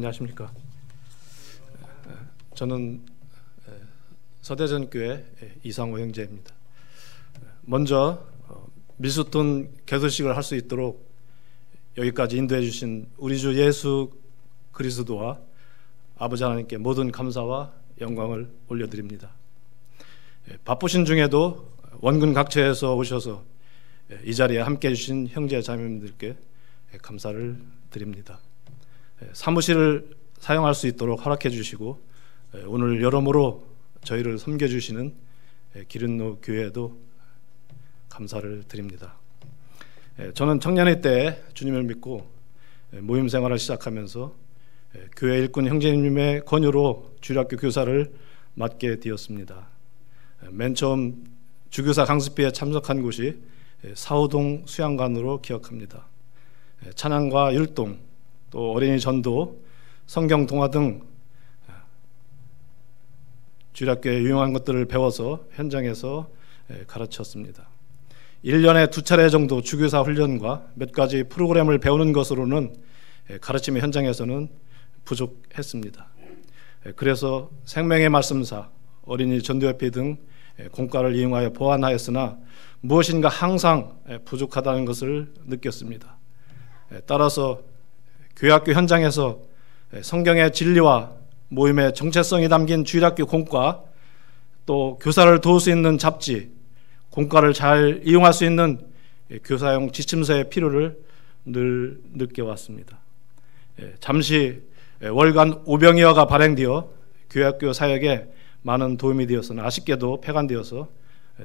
안녕하십니까. 저는 서대전교회 이상호 형제입니다. 먼저 밀수톤 개소식을 할 수 있도록 여기까지 인도해 주신 우리 주 예수 그리스도와 아버지 하나님께 모든 감사와 영광을 올려드립니다. 바쁘신 중에도 원군 각처에서 오셔서 이 자리에 함께해 주신 형제 자매님들께 감사를 드립니다. 사무실을 사용할 수 있도록 허락해 주시고 오늘 여러모로 저희를 섬겨주시는 기른노 교회에도 감사를 드립니다. 저는 청년의 때 주님을 믿고 모임 생활을 시작하면서 교회 일꾼 형제님의 권유로 주일학교 교사를 맡게 되었습니다. 맨 처음 주교사 강습회에 참석한 곳이 사호동 수양관으로 기억합니다. 찬양과 율동, 또 어린이 전도, 성경 동화 등 주일학교에 유용한 것들을 배워서 현장에서 가르쳤습니다. 1년에 2차례 정도 주교사 훈련과 몇 가지 프로그램을 배우는 것으로는 가르침의 현장에서는 부족했습니다. 그래서 생명의 말씀사, 어린이 전도협회 등 공과를 이용하여 보완하였으나 무엇인가 항상 부족하다는 것을 느꼈습니다. 따라서 교회학교 현장에서 성경의 진리와 모임의 정체성이 담긴 주일학교 공과, 또 교사를 도울 수 있는 잡지, 공과를 잘 이용할 수 있는 교사용 지침서의 필요를 늘 느껴왔습니다. 잠시 월간 5병이어가 발행되어 교회학교 사역에 많은 도움이 되었으나 아쉽게도 폐간되어서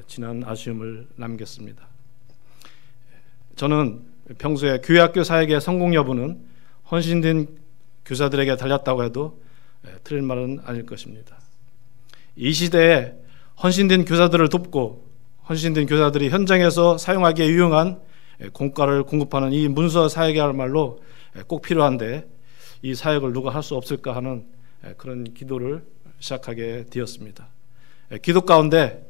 지난 아쉬움을 남겼습니다. 저는 평소에 교회학교 사역의 성공 여부는 헌신된 교사들에게 달렸다고 해도 틀린 말은 아닐 것입니다. 이 시대에 헌신된 교사들을 돕고 헌신된 교사들이 현장에서 사용하기에 유용한 공과를 공급하는 이 문서 사역이야말로 꼭 필요한데 이 사역을 누가 할 수 없을까 하는 그런 기도를 시작하게 되었습니다. 기도 가운데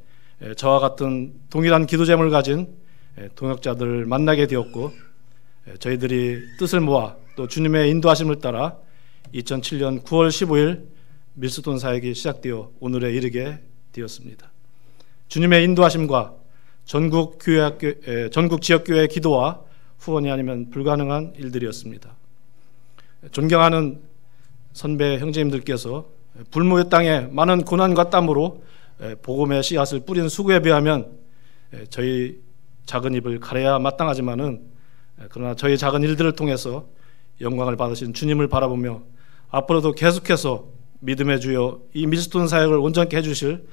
저와 같은 동일한 기도 제목을 가진 동역자들을 만나게 되었고, 저희들이 뜻을 모아 또 주님의 인도하심을 따라 2007년 9월 15일 밀수톤 사역이 시작되어 오늘에 이르게 되었습니다. 주님의 인도하심과 전국 지역교회 기도와 후원이 아니면 불가능한 일들이었습니다. 존경하는 선배 형제님들께서 불모의 땅에 많은 고난과 땀으로 복음의 씨앗을 뿌린 수고에 비하면 저희 작은 입을 가려야 마땅하지만은, 그러나 저희 작은 일들을 통해서 영광을 받으신 주님을 바라보며 앞으로도 계속해서 믿음의 주여 이 밀수톤 사역을 온전케 해주실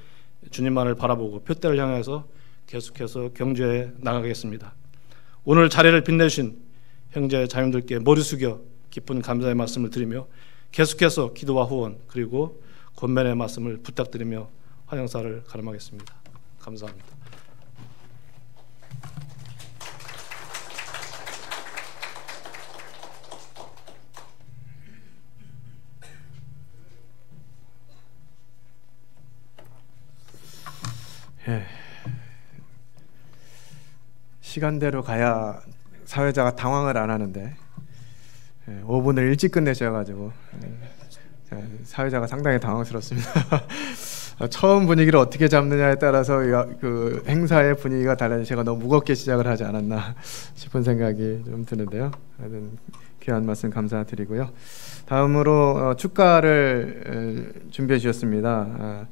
주님만을 바라보고 표대를 향해서 계속해서 경주해 나가겠습니다. 오늘 자리를 빛내주신 형제 자매들께 머리 숙여 깊은 감사의 말씀을 드리며 계속해서 기도와 후원 그리고 권면의 말씀을 부탁드리며 환영사를 가름하겠습니다. 감사합니다. 시간대로 가야 사회자가 당황을 안 하는데 5분을 일찍 끝내셔가지고 사회자가 상당히 당황스럽습니다. 처음 분위기를 어떻게 잡느냐에 따라서 그 행사의 분위기가 달라져 제가 너무 무겁게 시작을 하지 않았나 싶은 생각이 좀 드는데요. 귀한 말씀 감사드리고요. 다음으로 축가를 준비해 주셨습니다.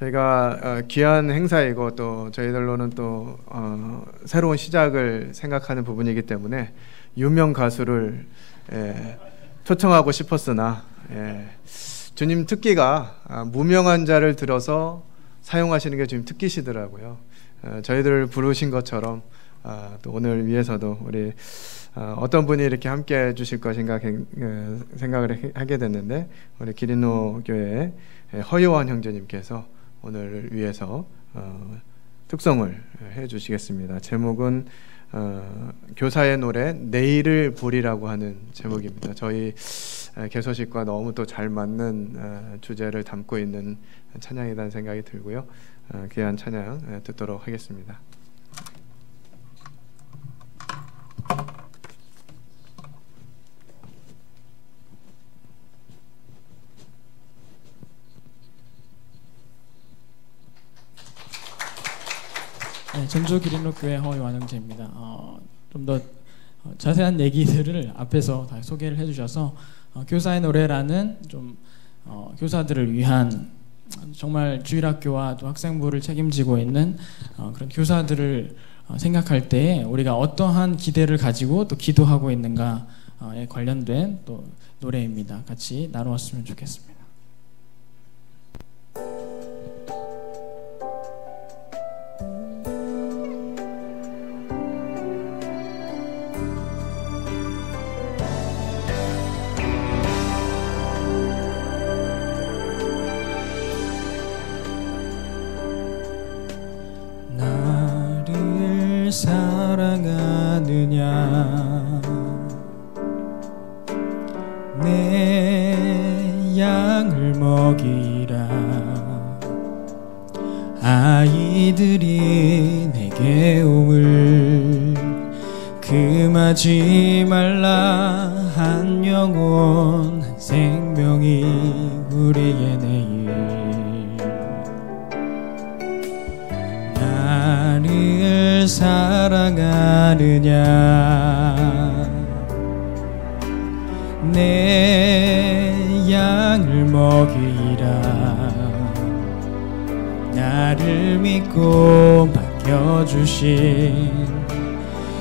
저희가 귀한 행사이고 또 저희들로는 또 새로운 시작을 생각하는 부분이기 때문에 유명 가수를 초청하고 싶었으나 주님 특기가 무명한 자를 들어서 사용하시는 게 주님 특기시더라고요. 저희들을 부르신 것처럼 또 오늘 위해서도 우리 어떤 분이 이렇게 함께 해주실 것인가 생각을 하게 됐는데, 우리 기린노 교회 허요한 형제님께서 오늘 위해서 특성을 해주시겠습니다. 제목은 교사의 노래 내일을 보리라고 하는 제목입니다. 저희 개소식과 너무 또 잘 맞는 주제를 담고 있는 찬양이라는 생각이 들고요. 귀한 찬양 듣도록 하겠습니다. 네, 전주 기린록교회 허완영재입니다. 좀 더 자세한 얘기들을 앞에서 다 소개를 해주셔서 교사의 노래라는 좀 교사들을 위한 정말 주일학교와 또 학생부를 책임지고 있는 그런 교사들을 생각할 때 우리가 어떠한 기대를 가지고 또 기도하고 있는가에 관련된 또 노래입니다. 같이 나누었으면 좋겠습니다. 나를 사랑하느냐 내 양을 먹이라 아이들이 내게 옴을 금하지 말라 한 영혼 한 생명이 우리의 내일 나를 사랑하느냐 내 양을 먹이라 나를 믿고 맡겨주신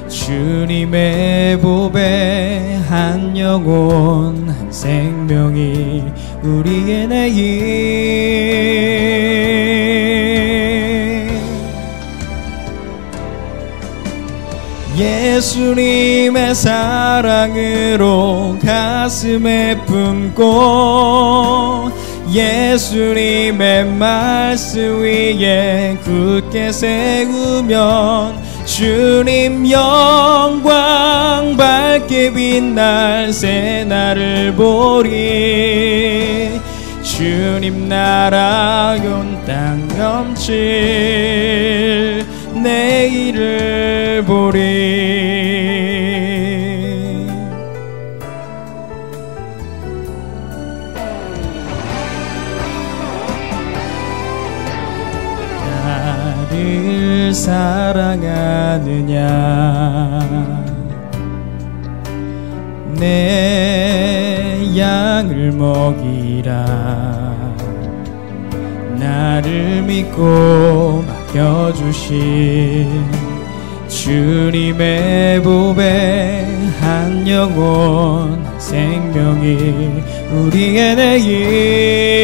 주님의 보배 한 영혼 한 생명이 우리의 내일 예수님의 사랑으로 가슴에 품고 예수님의 말씀 위에 굳게 세우면 주님 영광 밝게 빛날 새날을 보리 주님 나라 온 땅 넘칠 내일을 보리 나를 사랑하느냐 내 양을 먹이라 나를 믿고 맡겨주신 주님의 보배 한 영혼 한 생명이 우리의 내일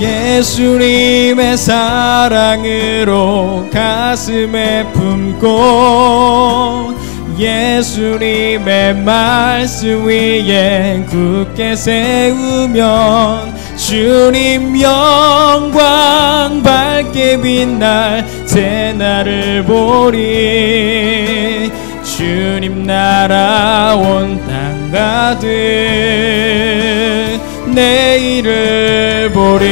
예수님의 사랑으로 가슴에 품고 예수님의 말씀 위에 굳게 세우면 주님 영광 밝게 빛날 새날을 보리 주님 나라 온 땅 가득 내일을 보리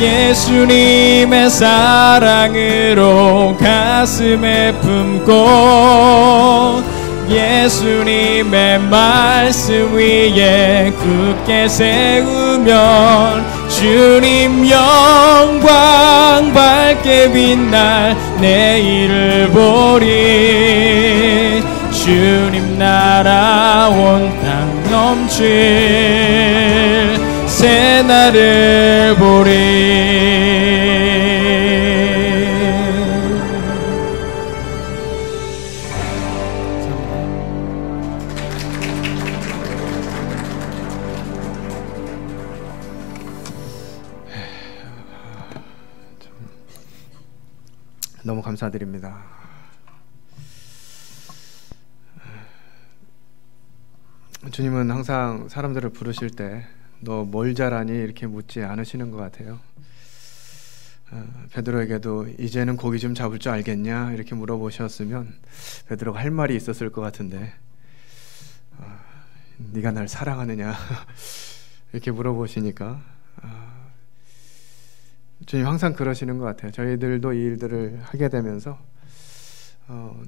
예수님의 사랑으로 가슴에 품고 예수님의 말씀 위에 굳게 세우면 주님 영광 밝게 빛날 내일을 보리 주님 나라 온 땅 넘칠 새날을 보리 너무 감사드립니다. 주님은 항상 사람들을 부르실 때 너 뭘 잘하니 이렇게 묻지 않으시는 것 같아요. 베드로에게도 이제는 고기 좀 잡을 줄 알겠냐 이렇게 물어보셨으면 베드로가 할 말이 있었을 것 같은데 네가 날 사랑하느냐 이렇게 물어보시니까 주님 항상 그러시는 것 같아요. 저희들도 이 일들을 하게 되면서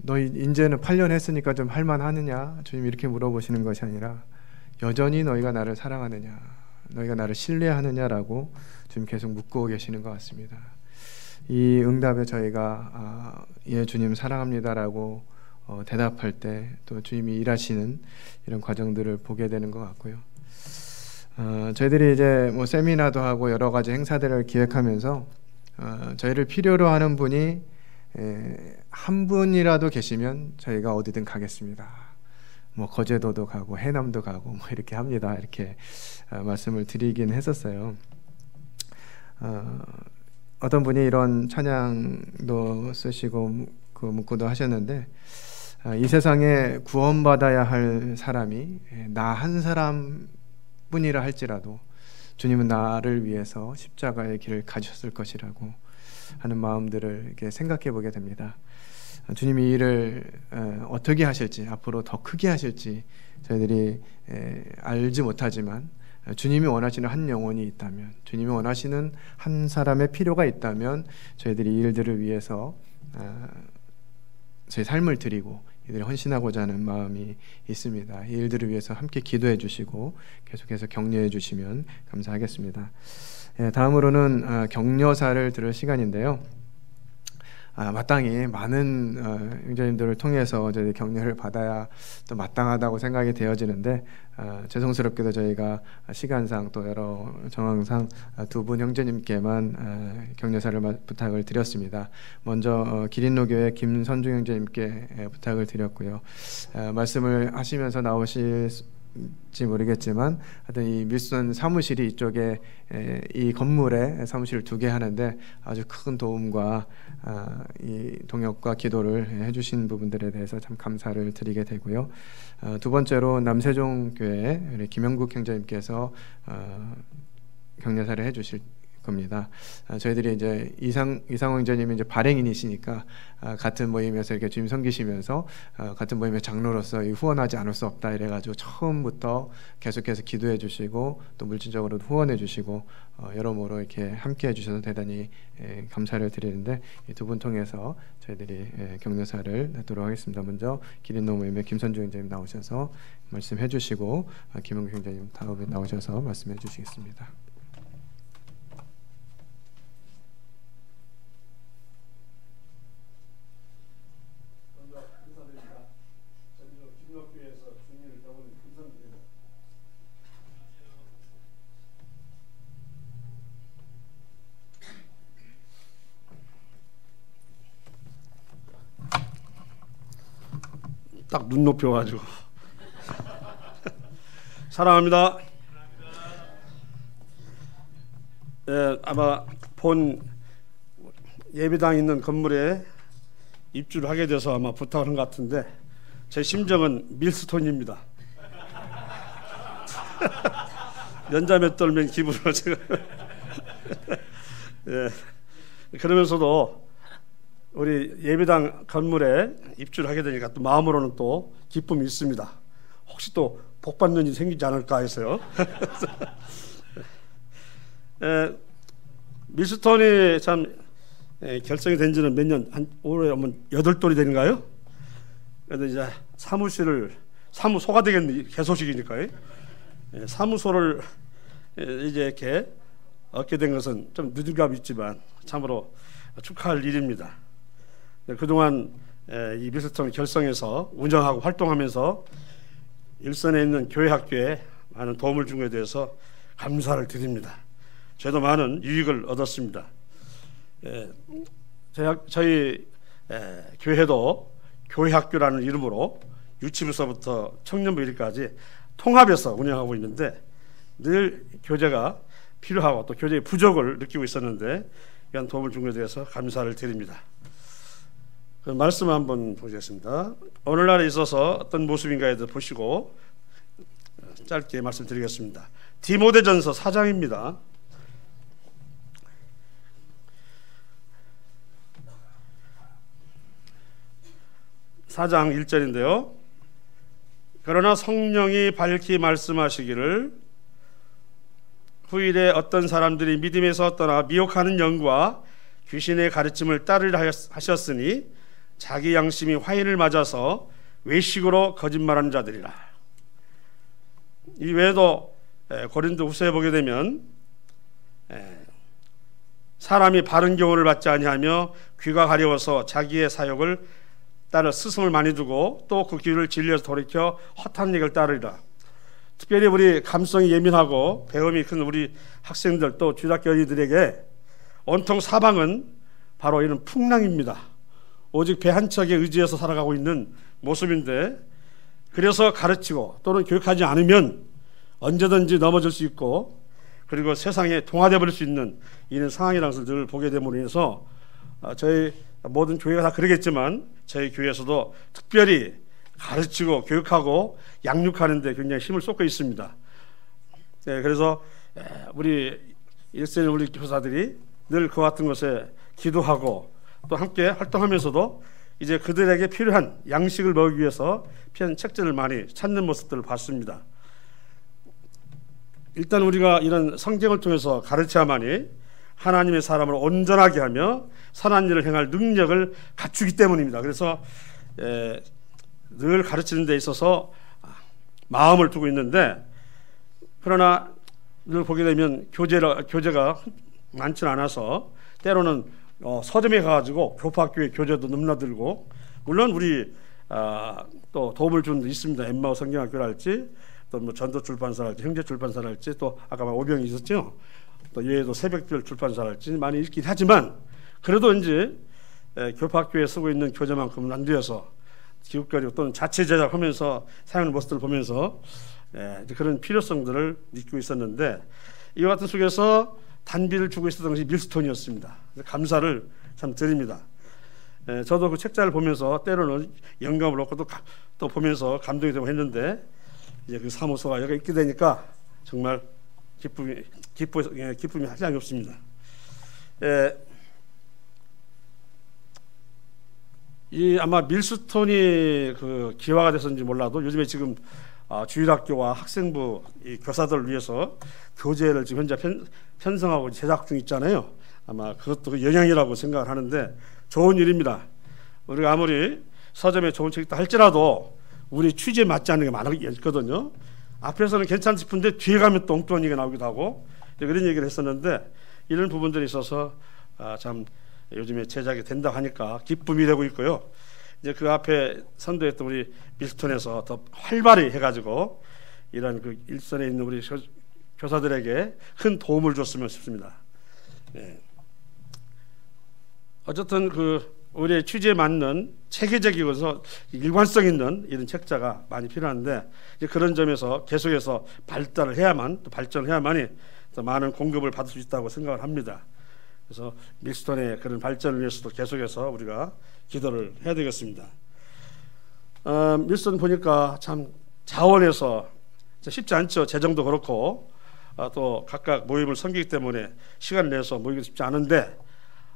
너 이제는 8년 했으니까 좀 할만하느냐 주님 이렇게 물어보시는 것이 아니라 여전히 너희가 나를 사랑하느냐, 너희가 나를 신뢰하느냐라고 지금 계속 묻고 계시는 것 같습니다. 이 응답에 저희가 예 주님 사랑합니다라고 대답할 때 또 주님이 일하시는 이런 과정들을 보게 되는 것 같고요. 저희들이 이제 뭐 세미나도 하고 여러 가지 행사들을 기획하면서 저희를 필요로 하는 분이 한 분이라도 계시면 저희가 어디든 가겠습니다. 뭐 거제도도 가고 해남도 가고 뭐 이렇게 합니다. 이렇게 말씀을 드리긴 했었어요. 어떤 분이 이런 찬양도 쓰시고 그 문구도 하셨는데, 이 세상에 구원받아야 할 사람이 나 한 사람뿐이라 할지라도 주님은 나를 위해서 십자가의 길을 가셨을 것이라고 하는 마음들을 이렇게 생각해 보게 됩니다. 주님이 이 일을 어떻게 하실지, 앞으로 더 크게 하실지 저희들이 알지 못하지만, 주님이 원하시는 한 영혼이 있다면, 주님이 원하시는 한 사람의 필요가 있다면 저희들이 이 일들을 위해서 저희 삶을 드리고 이들을 헌신하고자 하는 마음이 있습니다. 이 일들을 위해서 함께 기도해 주시고 계속해서 격려해 주시면 감사하겠습니다. 다음으로는 격려사를 들을 시간인데요. 마땅히 많은 형제님들을 통해서 저희 격려를 받아야 또 마땅하다고 생각이 되어지는데, 죄송스럽게도 저희가 시간상 또 여러 정황상 두 분 형제님께만 격려사를 부탁을 드렸습니다. 먼저 기린로교회 김선중 형제님께 부탁을 드렸고요. 말씀을 하시면서 나오실지 모르겠지만 하여튼 이 밀선 사무실이 이쪽에 이 건물에 사무실을 2개 하는데 아주 큰 도움과 이 동역과 기도를 해주신 부분들에 대해서 참 감사를 드리게 되고요. 두 번째로 남세종 교회 김영국 형제님께서 격려사를 해주실 겁니다. 저희들이 이제 이상호 형제님이 이제 발행인이시니까 같은 모임에서 이렇게 주님 섬기시면서 같은 모임의 장로로서 후원하지 않을 수 없다 이래가지고 처음부터 계속해서 기도해 주시고 또 물질적으로 후원해 주시고 여러모로 이렇게 함께 해주셔서 대단히 감사를 드리는데, 이 두 분 통해서 저희들이 격려사를 하도록 하겠습니다. 먼저 기린노 모임의 김선중 형제님 나오셔서 말씀해 주시고 김영규 형제님 다음에 나오셔서 말씀해 주시겠습니다. 딱 눈 높여가지고 사랑합니다. 아마 본 예배당 있는 건물에 입주를 하게 돼서 아마 부탁을 한 것 같은데, 제 심정은 밀스톤입니다. 연자매 떨면 기분으로 제가 그러면서도 우리 예배당 건물에 입주를 하게 되니까 또 마음으로는 또 기쁨이 있습니다. 혹시 또 복 받는 일이 생기지 않을까 해서요. 밀스톤이 참 결성이 된 지는 몇 년, 한 올해 오면 8돌이 되는가요? 그래서 이제 사무소가 되겠네, 개소식이니까요. 사무소를 이제 이렇게 얻게 된 것은 좀 늦은 감이 있지만 참으로 축하할 일입니다. 그동안 이 밀스톤을 결성해서 운영하고 활동하면서 일선에 있는 교회 학교에 많은 도움을 준 것에 대해서 감사를 드립니다. 저도 많은 유익을 얻었습니다. 저희 교회도 교회 학교라는 이름으로 유치부서부터 청년부일까지 통합해서 운영하고 있는데, 늘 교재가 필요하고 또 교재의 부족을 느끼고 있었는데 이런 도움을 준 것에 대해서 감사를 드립니다. 그 말씀 한번 보겠습니다. 오늘날에 있어서 어떤 모습인가에 대해 보시고 짧게 말씀드리겠습니다. 디모데전서 4장입니다. 4장 1절인데요. 그러나 성령이 밝히 말씀하시기를 후일에 어떤 사람들이 믿음에서 떠나 미혹하는 영과 귀신의 가르침을 따르려 하셨으니 자기 양심이 화인을 맞아서 외식으로 거짓말하는 자들이라. 이 외에도 고린도후서에 보게 되면 사람이 바른 교훈을 받지 아니하며 귀가 가려워서 자기의 사욕을 따라 스승을 많이 두고 또 그 길을 진리에서 돌이켜 헛한 얘기를 따르리라. 특별히 우리 감성이 예민하고 배움이 큰 우리 학생들 또 주일학교 어린이들에게 온통 사방은 바로 이런 풍랑입니다. 오직 배 한 척에 의지해서 살아가고 있는 모습인데, 그래서 가르치고 또는 교육하지 않으면 언제든지 넘어질 수 있고 그리고 세상에 동화되어 버릴 수 있는 이런 상황이라는 것을 늘 보게 됨으로 인해서 저희 모든 교회가 다 그러겠지만 저희 교회에서도 특별히 가르치고 교육하고 양육하는 데 굉장히 힘을 쏟고 있습니다. 그래서 우리 일선의 우리 교사들이 늘 그와 같은 것에 기도하고 또 함께 활동하면서도 이제 그들에게 필요한 양식을 먹기 위해서 필요한 책들을 많이 찾는 모습들을 봤습니다. 일단 우리가 이런 성경을 통해서 가르쳐야만이 하나님의 사람을 온전하게 하며 선한 일을 행할 능력을 갖추기 때문입니다. 그래서 늘 가르치는 데 있어서 마음을 두고 있는데, 그러나 늘 보게 되면 교재가 많지는 않아서 때로는 서점에 가가지고 교파학교의 교재도 넘나들고, 물론 우리 또 도움을 주는 데 있습니다. 엠마오 성경학교랄지 또 뭐 전도 출판사랄지 형제 출판사랄지 또 아까 오병이 있었죠. 또 이외에도 새벽별 출판사랄지 많이 읽긴 하지만 그래도 이제 교파학교에 쓰고 있는 교재만큼은 안 되어서 기웃거리고 또는 자체 제작하면서 사용하는 모습들을 보면서 그런 필요성들을 느끼고 있었는데, 이와 같은 속에서 단비를 주고 있었던 것이 밀스톤이었습니다. 감사를 참 드립니다. 저도 그 책자를 보면서 때로는 영감을 얻고 또 보면서 감동이 되고 했는데, 이제 그 사무소가 여기 있게 되니까 정말 기쁨이 한량이 없습니다. 이 아마 밀스톤이 그 기화가 됐었는지 몰라도 요즘에 지금 주일학교와 학생부 이 교사들을 위해서 교재를 지금 현재 편성하고 제작 중 있잖아요. 아마 그것도 그 영향이라고 생각을 하는데 좋은 일입니다. 우리가 아무리 서점에 좋은 책이 있다 할지라도 우리 취지에 맞지 않는 게 많거든요. 앞에서는 괜찮다 싶은데 뒤에 가면 또 엉뚱한 얘기가 나오기도 하고 그런 얘기를 했었는데, 이런 부분들이 있어서 참 요즘에 제작이 된다고 하니까 기쁨이 되고 있고요. 이제 그 앞에 선도했던 우리 밀스톤에서 더 활발히 해가지고 이런 그 일선에 있는 우리 교사들에게 큰 도움을 줬으면 싶습니다. 어쨌든 그 우리의 취지에 맞는 체계적이고서 일관성 있는 이런 책자가 많이 필요한데, 이제 그런 점에서 계속해서 발달을 해야만 또 발전을 해야만이 더 많은 공급을 받을 수 있다고 생각을 합니다. 그래서 밀스톤의 그런 발전을 위해서도 계속해서 우리가 기도를 해야 되겠습니다. 밀스톤 보니까 참 자원해서 쉽지 않죠. 재정도 그렇고 또 각각 모임을 섬기기 때문에 시간을 내서 모이기 쉽지 않은데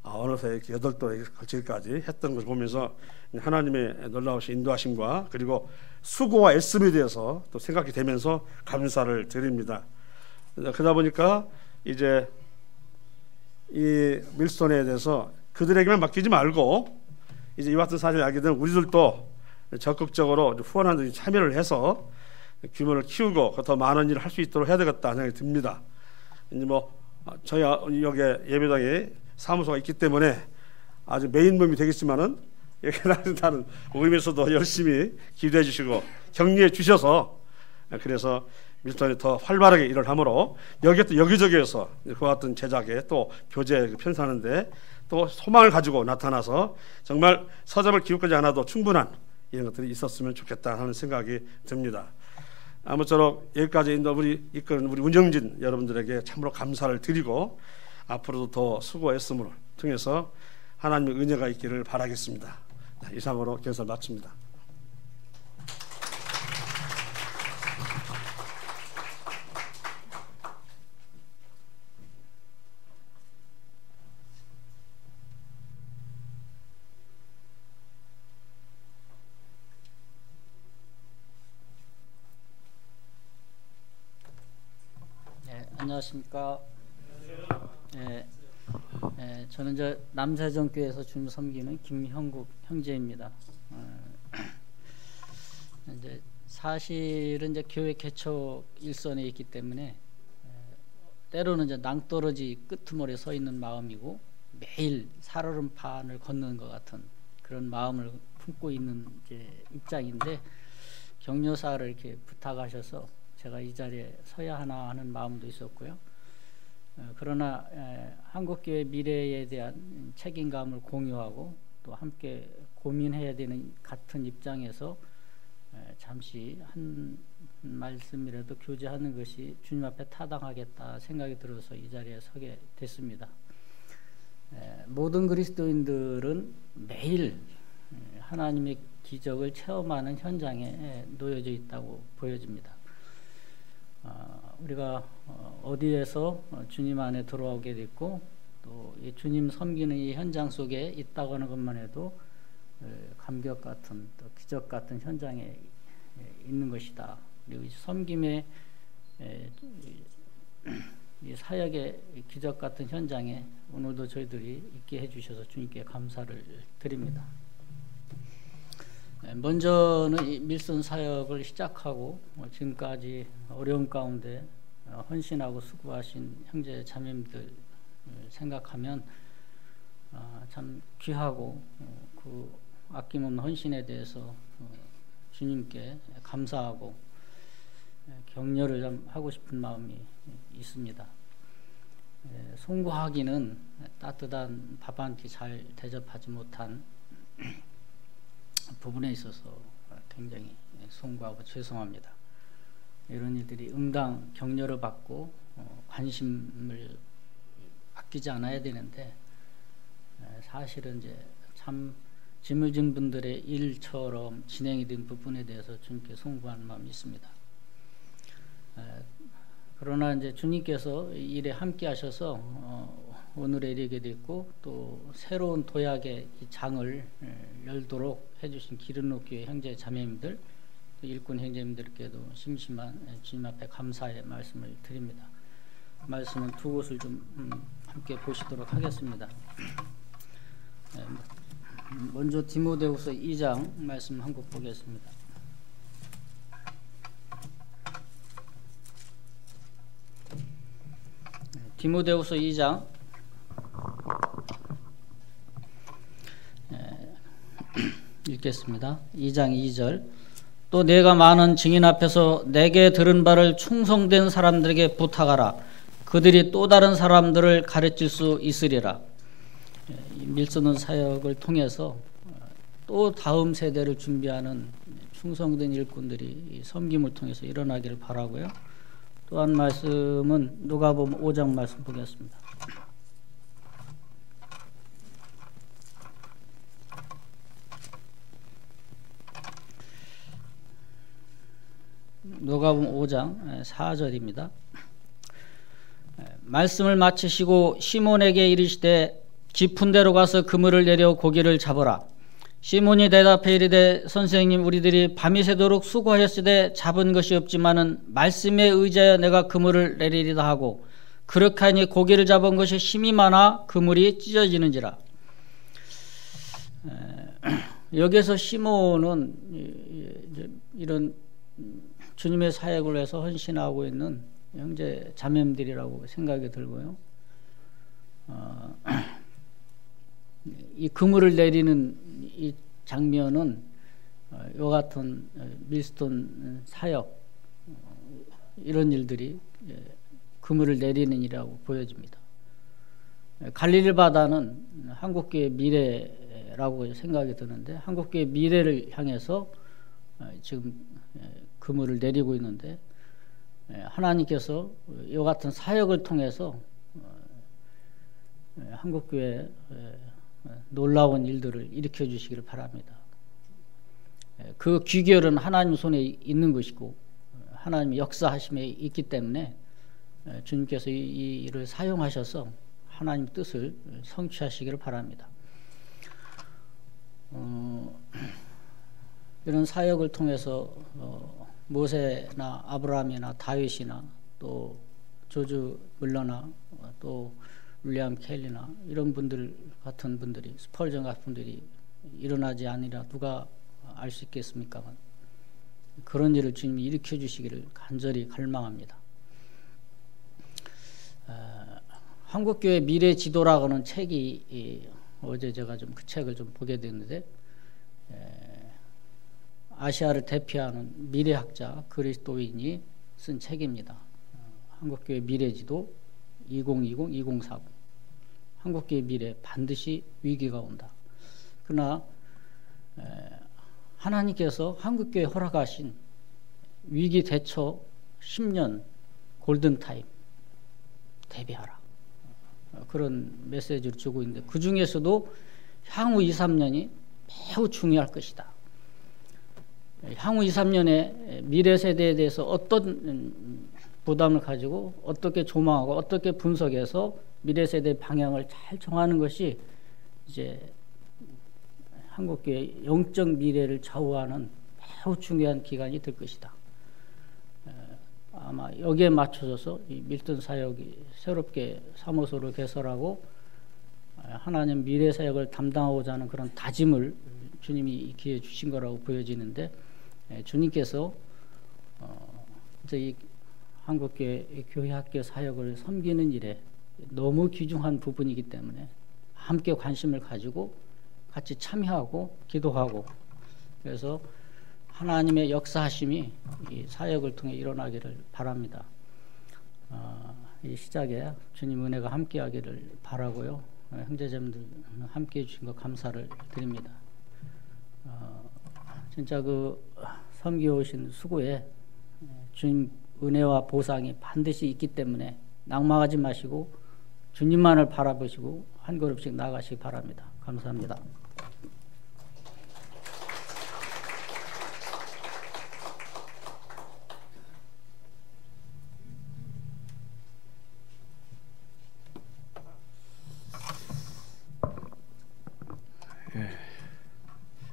어느새 이렇게 8돌에 걸치기까지 했던 것을 보면서 하나님의 놀라우신 인도하심과 그리고 수고와 애씀에 대해서 또 생각이 되면서 감사를 드립니다. 그러다 보니까 이제 이 밀스톤에 대해서 그들에게만 맡기지 말고 이제 이와 같은 사실을 알게 되면 우리들도 적극적으로 후원하는 데 참여를 해서 규모를 키우고 더 많은 일을 할 수 있도록 해야 되겠다 생각이 듭니다. 이제 뭐 저희 여기 예배당에 사무소가 있기 때문에 아주 메인 몸이 되겠지만은 여기 다른 모임에서도 열심히 기도해 주시고 격려해 주셔서 그래서 밀스톤이 더 활발하게 일을 하므로 여기저기에서 그와 같은 제작에 또 교재 편사하는데 또 소망을 가지고 나타나서 정말 서점을 기웃거리지 않아도 충분한 이런 것들이 있었으면 좋겠다 하는 생각이 듭니다. 아무쪼록 여기까지 이끄는 우리 운영진 여러분들에게 참으로 감사를 드리고 앞으로도 더 수고 애씀을 통해서 하나님의 은혜가 있기를 바라겠습니다. 이상으로 경사를 마칩니다. 안녕하십니까. 저는 이제 남세정교회에서 주임 섬기는 김형국 형제입니다. 이제 사실은 이제 교회 개척 일선에 있기 때문에 때로는 이제 낭떠러지 끄트머리에 서 있는 마음이고 매일 살얼음판을 걷는 것 같은 그런 마음을 품고 있는 이제 입장인데 격려사를 이렇게 부탁하셔서 제가 이 자리에 서야 하나 하는 마음도 있었고요. 그러나 한국교회 미래에 대한 책임감을 공유하고 또 함께 고민해야 되는 같은 입장에서 잠시 한 말씀이라도 교제하는 것이 주님 앞에 타당하겠다 생각이 들어서 이 자리에 서게 됐습니다. 모든 그리스도인들은 매일 하나님의 기적을 체험하는 현장에 놓여져 있다고 보여집니다. 우리가 어디에서 주님 안에 들어오게 됐고 또 이 주님 섬기는 이 현장 속에 있다고 하는 것만 해도 감격 같은 또 기적 같은 현장에 있는 것이다. 그리고 이 섬김의 이 사역의 기적 같은 현장에 오늘도 저희들이 있게 해주셔서 주님께 감사를 드립니다. 먼저는 이 밀선 사역을 시작하고 지금까지 어려운 가운데 헌신하고 수고하신 형제 자매님들 생각하면 참 귀하고 그 아낌없는 헌신에 대해서 주님께 감사하고 격려를 좀 하고 싶은 마음이 있습니다. 송구하기는 따뜻한 밥 한 끼 잘 대접하지 못한 부분에 있어서 굉장히 송구하고 죄송합니다. 이런 일들이 응당 격려를 받고 관심을 아끼지 않아야 되는데 사실은 이제 참 짐을 진 분들의 일처럼 진행이 된 부분에 대해서 주님께 송구하는 마음이 있습니다. 그러나 이제 주님께서 일에 함께 하셔서 오늘에 이르게 됐고 또 새로운 도약의 이 장을 열도록 해주신 기름놓교회 형제 자매님들 또 일꾼 형제님들께도 심심한 주님 앞에 감사의 말씀을 드립니다. 말씀은 두 곳을 좀 함께 보시도록 하겠습니다. 먼저 디모데후서 2장 말씀 한 곳 보겠습니다. 디모데후서 2장 읽겠습니다. 2장 2절 또 내가 많은 증인 앞에서 내게 들은 바를 충성된 사람들에게 부탁하라. 그들이 또 다른 사람들을 가르칠 수 있으리라. 밀서는 사역을 통해서 또 다음 세대를 준비하는 충성된 일꾼들이 섬김을 통해서 일어나기를 바라고요. 또 한 말씀은 누가복음 5장 말씀 보겠습니다. 누가복음 5장 4절입니다. 말씀을 마치시고 시몬에게 이르시되 깊은 데로 가서 그물을 내려 고기를 잡으라. 시몬이 대답해 이르되 선생님 우리들이 밤이 새도록 수고하였으되 잡은 것이 없지만은 말씀에 의지하여 내가 그물을 내리리다 하고 그렇게 하니 고기를 잡은 것이 힘이 많아 그물이 찢어지는지라. 여기서 시몬은 이런 주님의 사역을 위해서 헌신하고 있는 형제 자매들이라고 생각이 들고요. 이 그물을 내리는 이 장면은 이 같은 밀스톤 사역 이런 일들이 그물을 내리는 일이라고 보여집니다. 갈릴리 바다는 한국교회의 미래라고 생각이 드는데 한국교회의 미래를 향해서 지금 그물을 내리고 있는데 하나님께서 이 같은 사역을 통해서 한국교회에 놀라운 일들을 일으켜 주시기를 바랍니다. 그 귀결은 하나님 손에 있는 것이고 하나님의 역사하심에 있기 때문에 주님께서 이 일을 사용하셔서 하나님 뜻을 성취하시기를 바랍니다. 이런 사역을 통해서 모세나 아브라함이나 다윗이나 또 조지 물러나 또 윌리엄 켈리나 이런 분들 같은 분들이 스펄전 같은 분들이 일어나지 않으리라 누가 알 수 있겠습니까? 그런 일을 주님이 일으켜 주시기를 간절히 갈망합니다. 한국교회 미래 지도라고 하는 책이 어제 제가 좀 그 책을 좀 보게 됐는데, 아시아를 대표하는 미래학자 그리스도인이 쓴 책입니다. 한국교회 미래지도 2020-2040. 한국교회 미래 반드시 위기가 온다. 그러나 하나님께서 한국교회에 허락하신 위기 대처 10년 골든타임 대비하라, 그런 메시지를 주고 있는데, 그 중에서도 향후 2, 3년이 매우 중요할 것이다. 향후 2, 3년에 미래 세대에 대해서 어떤 부담을 가지고 어떻게 조망하고 어떻게 분석해서 미래 세대의 방향을 잘 정하는 것이 이제 한국교회의 영적 미래를 좌우하는 매우 중요한 기간이 될 것이다. 아마 여기에 맞춰져서 이 밀턴 사역이 새롭게 사무소를 개설하고 하나님 미래 사역을 담당하고자 하는 그런 다짐을 주님이 기회해 주신 거라고 보여지는데, 주님께서 이제 이 한국교회 교회 학교 사역을 섬기는 일에 너무 귀중한 부분이기 때문에 함께 관심을 가지고 같이 참여하고 기도하고, 그래서 하나님의 역사하심이 이 사역을 통해 일어나기를 바랍니다. 이 시작에 주님 은혜가 함께하기를 바라고요. 형제자매들 함께해 주신 것 감사를 드립니다. 진짜 그 섬겨 오신 수고에 주님 은혜와 보상이 반드시 있기 때문에 낙망하지 마시고 주님만을 바라보시고 한 걸음씩 나아가시기 바랍니다. 감사합니다.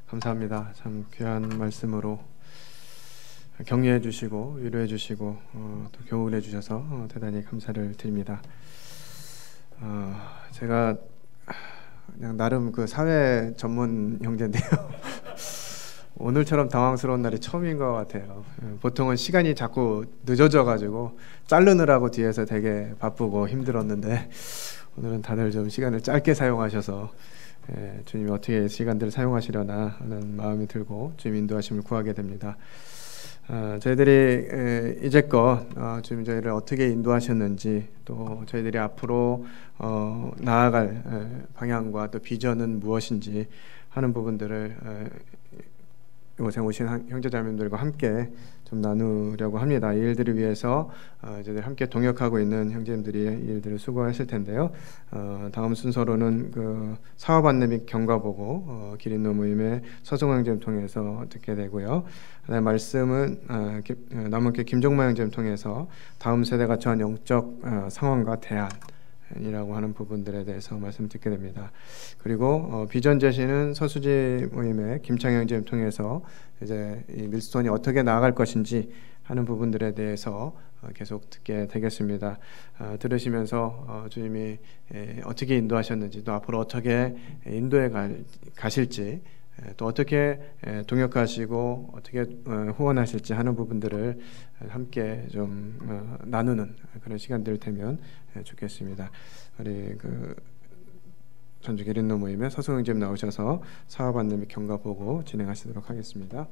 감사합니다. 참 귀한 말씀으로 격려해 주시고 위로해 주시고 또 교훈해 주셔서 대단히 감사를 드립니다. 제가 그냥 나름 그 사회 전문 형제인데요. 오늘처럼 당황스러운 날이 처음인 것 같아요. 보통은 시간이 자꾸 늦어져 가지고 자르느라고 뒤에서 되게 바쁘고 힘들었는데, 오늘은 다들 좀 시간을 짧게 사용하셔서 주님이 어떻게 시간들을 사용하시려나 하는 마음이 들고 주님 인도하심을 구하게 됩니다. 저희들이 이제껏 주님 저희를 어떻게 인도하셨는지, 또 저희들이 앞으로 나아갈 방향과 또 비전은 무엇인지 하는 부분들을 이곳에 오신 형제자매들과 함께 좀 나누려고 합니다. 이 일들을 위해서 저희들 함께 동역하고 있는 형제님들이 이 일들을 수고하실 텐데요. 다음 순서로는 그 사업 안내 및 경과 보고 기린노 모임의 서승호 형제님 통해서 듣게 되고요. 말씀은 남은교회 김종만 형제님 통해서 다음 세대가 처한 영적 상황과 대안이라고 하는 부분들에 대해서 말씀 듣게 됩니다. 그리고 비전 제시는 서수지 모임의 김창영 형제님 통해서 이제 이 밀스톤이 어떻게 나아갈 것인지 하는 부분들에 대해서 계속 듣게 되겠습니다. 들으시면서 주님이 어떻게 인도하셨는지, 또 앞으로 어떻게 인도해 가실지, 또 어떻게 동역하시고 어떻게 후원하실지 하는 부분들을 함께 좀 나누는 그런 시간들 되면 좋겠습니다. 우리 그 전주 기린노 모임의 서승호 형제님 나오셔서 사업 안내 및 경과 보고 진행하시도록 하겠습니다.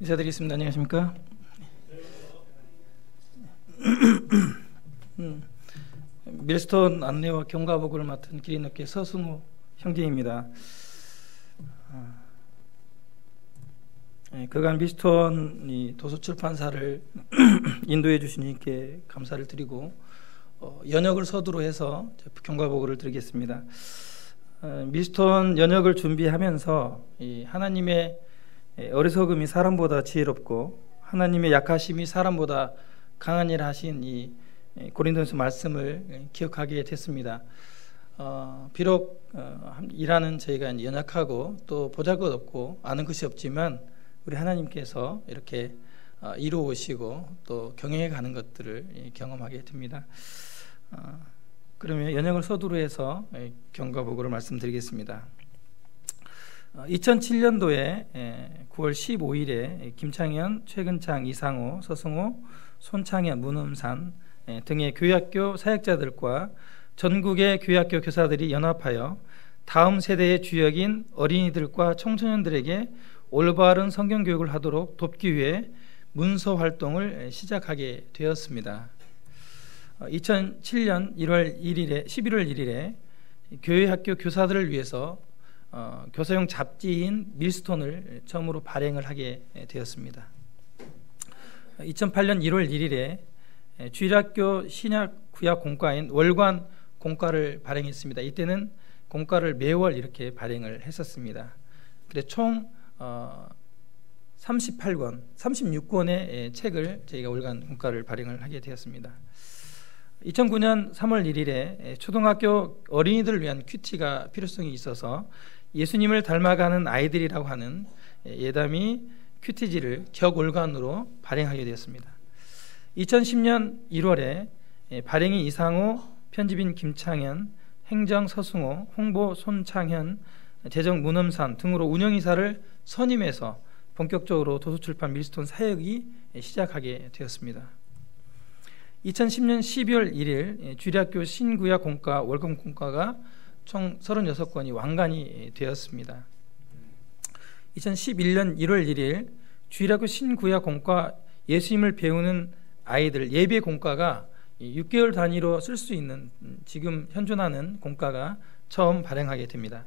인사드리겠습니다. 안녕하십니까? 밀스톤 안내와 경과복을 맡은 기린노교회 서승호 형제입니다. 그간 밀스톤 도서출판사를 인도해 주신 주님께 감사를 드리고, 연역을 서두로 해서 경과보고를 드리겠습니다. 밀스톤 연역을 준비하면서 이 하나님의 어리석음이 사람보다 지혜롭고 하나님의 약하심이 사람보다 강한 일을 하신 이 고린도전서 말씀을 기억하게 됐습니다. 비록 일하는 저희가 연약하고 또 보잘것없고 아는 것이 없지만 우리 하나님께서 이렇게 이루어오시고 또 경영해 가는 것들을 경험하게 됩니다. 그러면 연역을 서두로 해서 경과보고를 말씀드리겠습니다. 2007년도에 9월 15일에 김창현, 최근창, 이상호, 서승호, 손창현, 문음산 등의 교회학교 사역자들과 전국의 교회학교 교사들이 연합하여 다음 세대의 주역인 어린이들과 청소년들에게 올바른 성경교육을 하도록 돕기 위해 문서 활동을 시작하게 되었습니다. 2007년 11월 1일에 교회학교 교사들을 위해서 교사용 잡지인 밀스톤을 처음으로 발행을 하게 되었습니다. 2008년 1월 1일에 주일학교 신약 구약 공과인 월관 공과를 발행했습니다. 이때는 공과를 매월 이렇게 발행을 했었습니다. 그래서 총 36권의 책을 저희가 월간 공과를 발행을 하게 되었습니다. 2009년 3월 1일에 초등학교 어린이들을 위한 큐티가 필요성이 있어서 예수님을 닮아가는 아이들이라고 하는 예담이 큐티지를 격월간으로 발행하게 되었습니다. 2010년 1월에 발행이 이상호, 편집인 김창현, 행정 서승호, 홍보 손창현, 재정 문음산 등으로 운영이사를 선임해서 본격적으로 도서출판 밀스톤 사역이 시작하게 되었습니다. 2010년 12월 1일 주일학교 신구약 공과 월금 공과가 총 36권이 완간이 되었습니다. 2011년 1월 1일 주일학교 신구약 공과 예수님을 배우는 아이들 예배 공과가 6개월 단위로 쓸 수 있는 지금 현존하는 공과가 처음 발행하게 됩니다.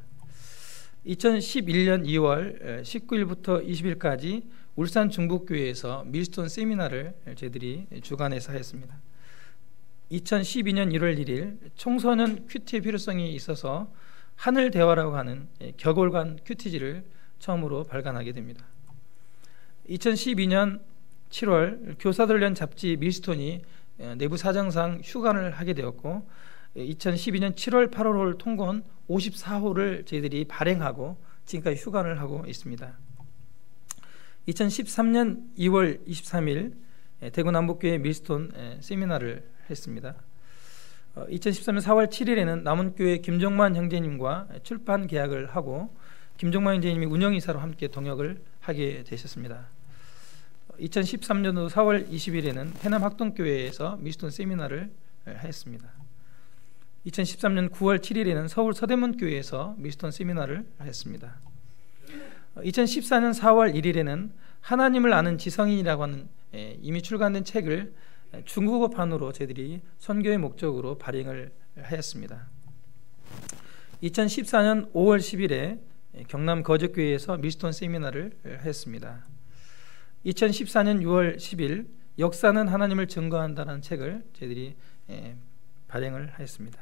2011년 2월 19일부터 20일까지 울산 중북교회에서 밀스톤 세미나를 저희들이 주관해서 했습니다. 2012년 1월 1일 청소년 큐티의 필요성이 있어서 하늘대화라고 하는 격월간 큐티지를 처음으로 발간하게 됩니다. 2012년 7월 교사들을 위한 잡지 밀스톤이 내부 사정상 휴관을 하게 되었고 2012년 7월 8월 통권 54호를 저희들이 발행하고 지금까지 휴관을 하고 있습니다. 2013년 2월 23일 대구 남북교회 밀스톤 세미나를 했습니다. 2013년 4월 7일에는 남원교회 김종만 형제님과 출판 계약을 하고 김종만 형제님이 운영이사로 함께 동역을 하게 되셨습니다. 2013년도 4월 20일에는 해남 학동교회에서 밀스톤 세미나를 했습니다. 2013년 9월 7일에는 서울 서대문교회에서 밀스톤 세미나를 했습니다. 2014년 4월 1일에는 하나님을 아는 지성인이라고 하는 이미 출간된 책을 중국어판으로 저희들이 선교의 목적으로 발행을 하였습니다. 2014년 5월 10일에 경남 거적교회에서 밀스톤 세미나를 했습니다. 2014년 6월 10일 역사는 하나님을 증거한다는 책을 저희들이 발행을 하였습니다.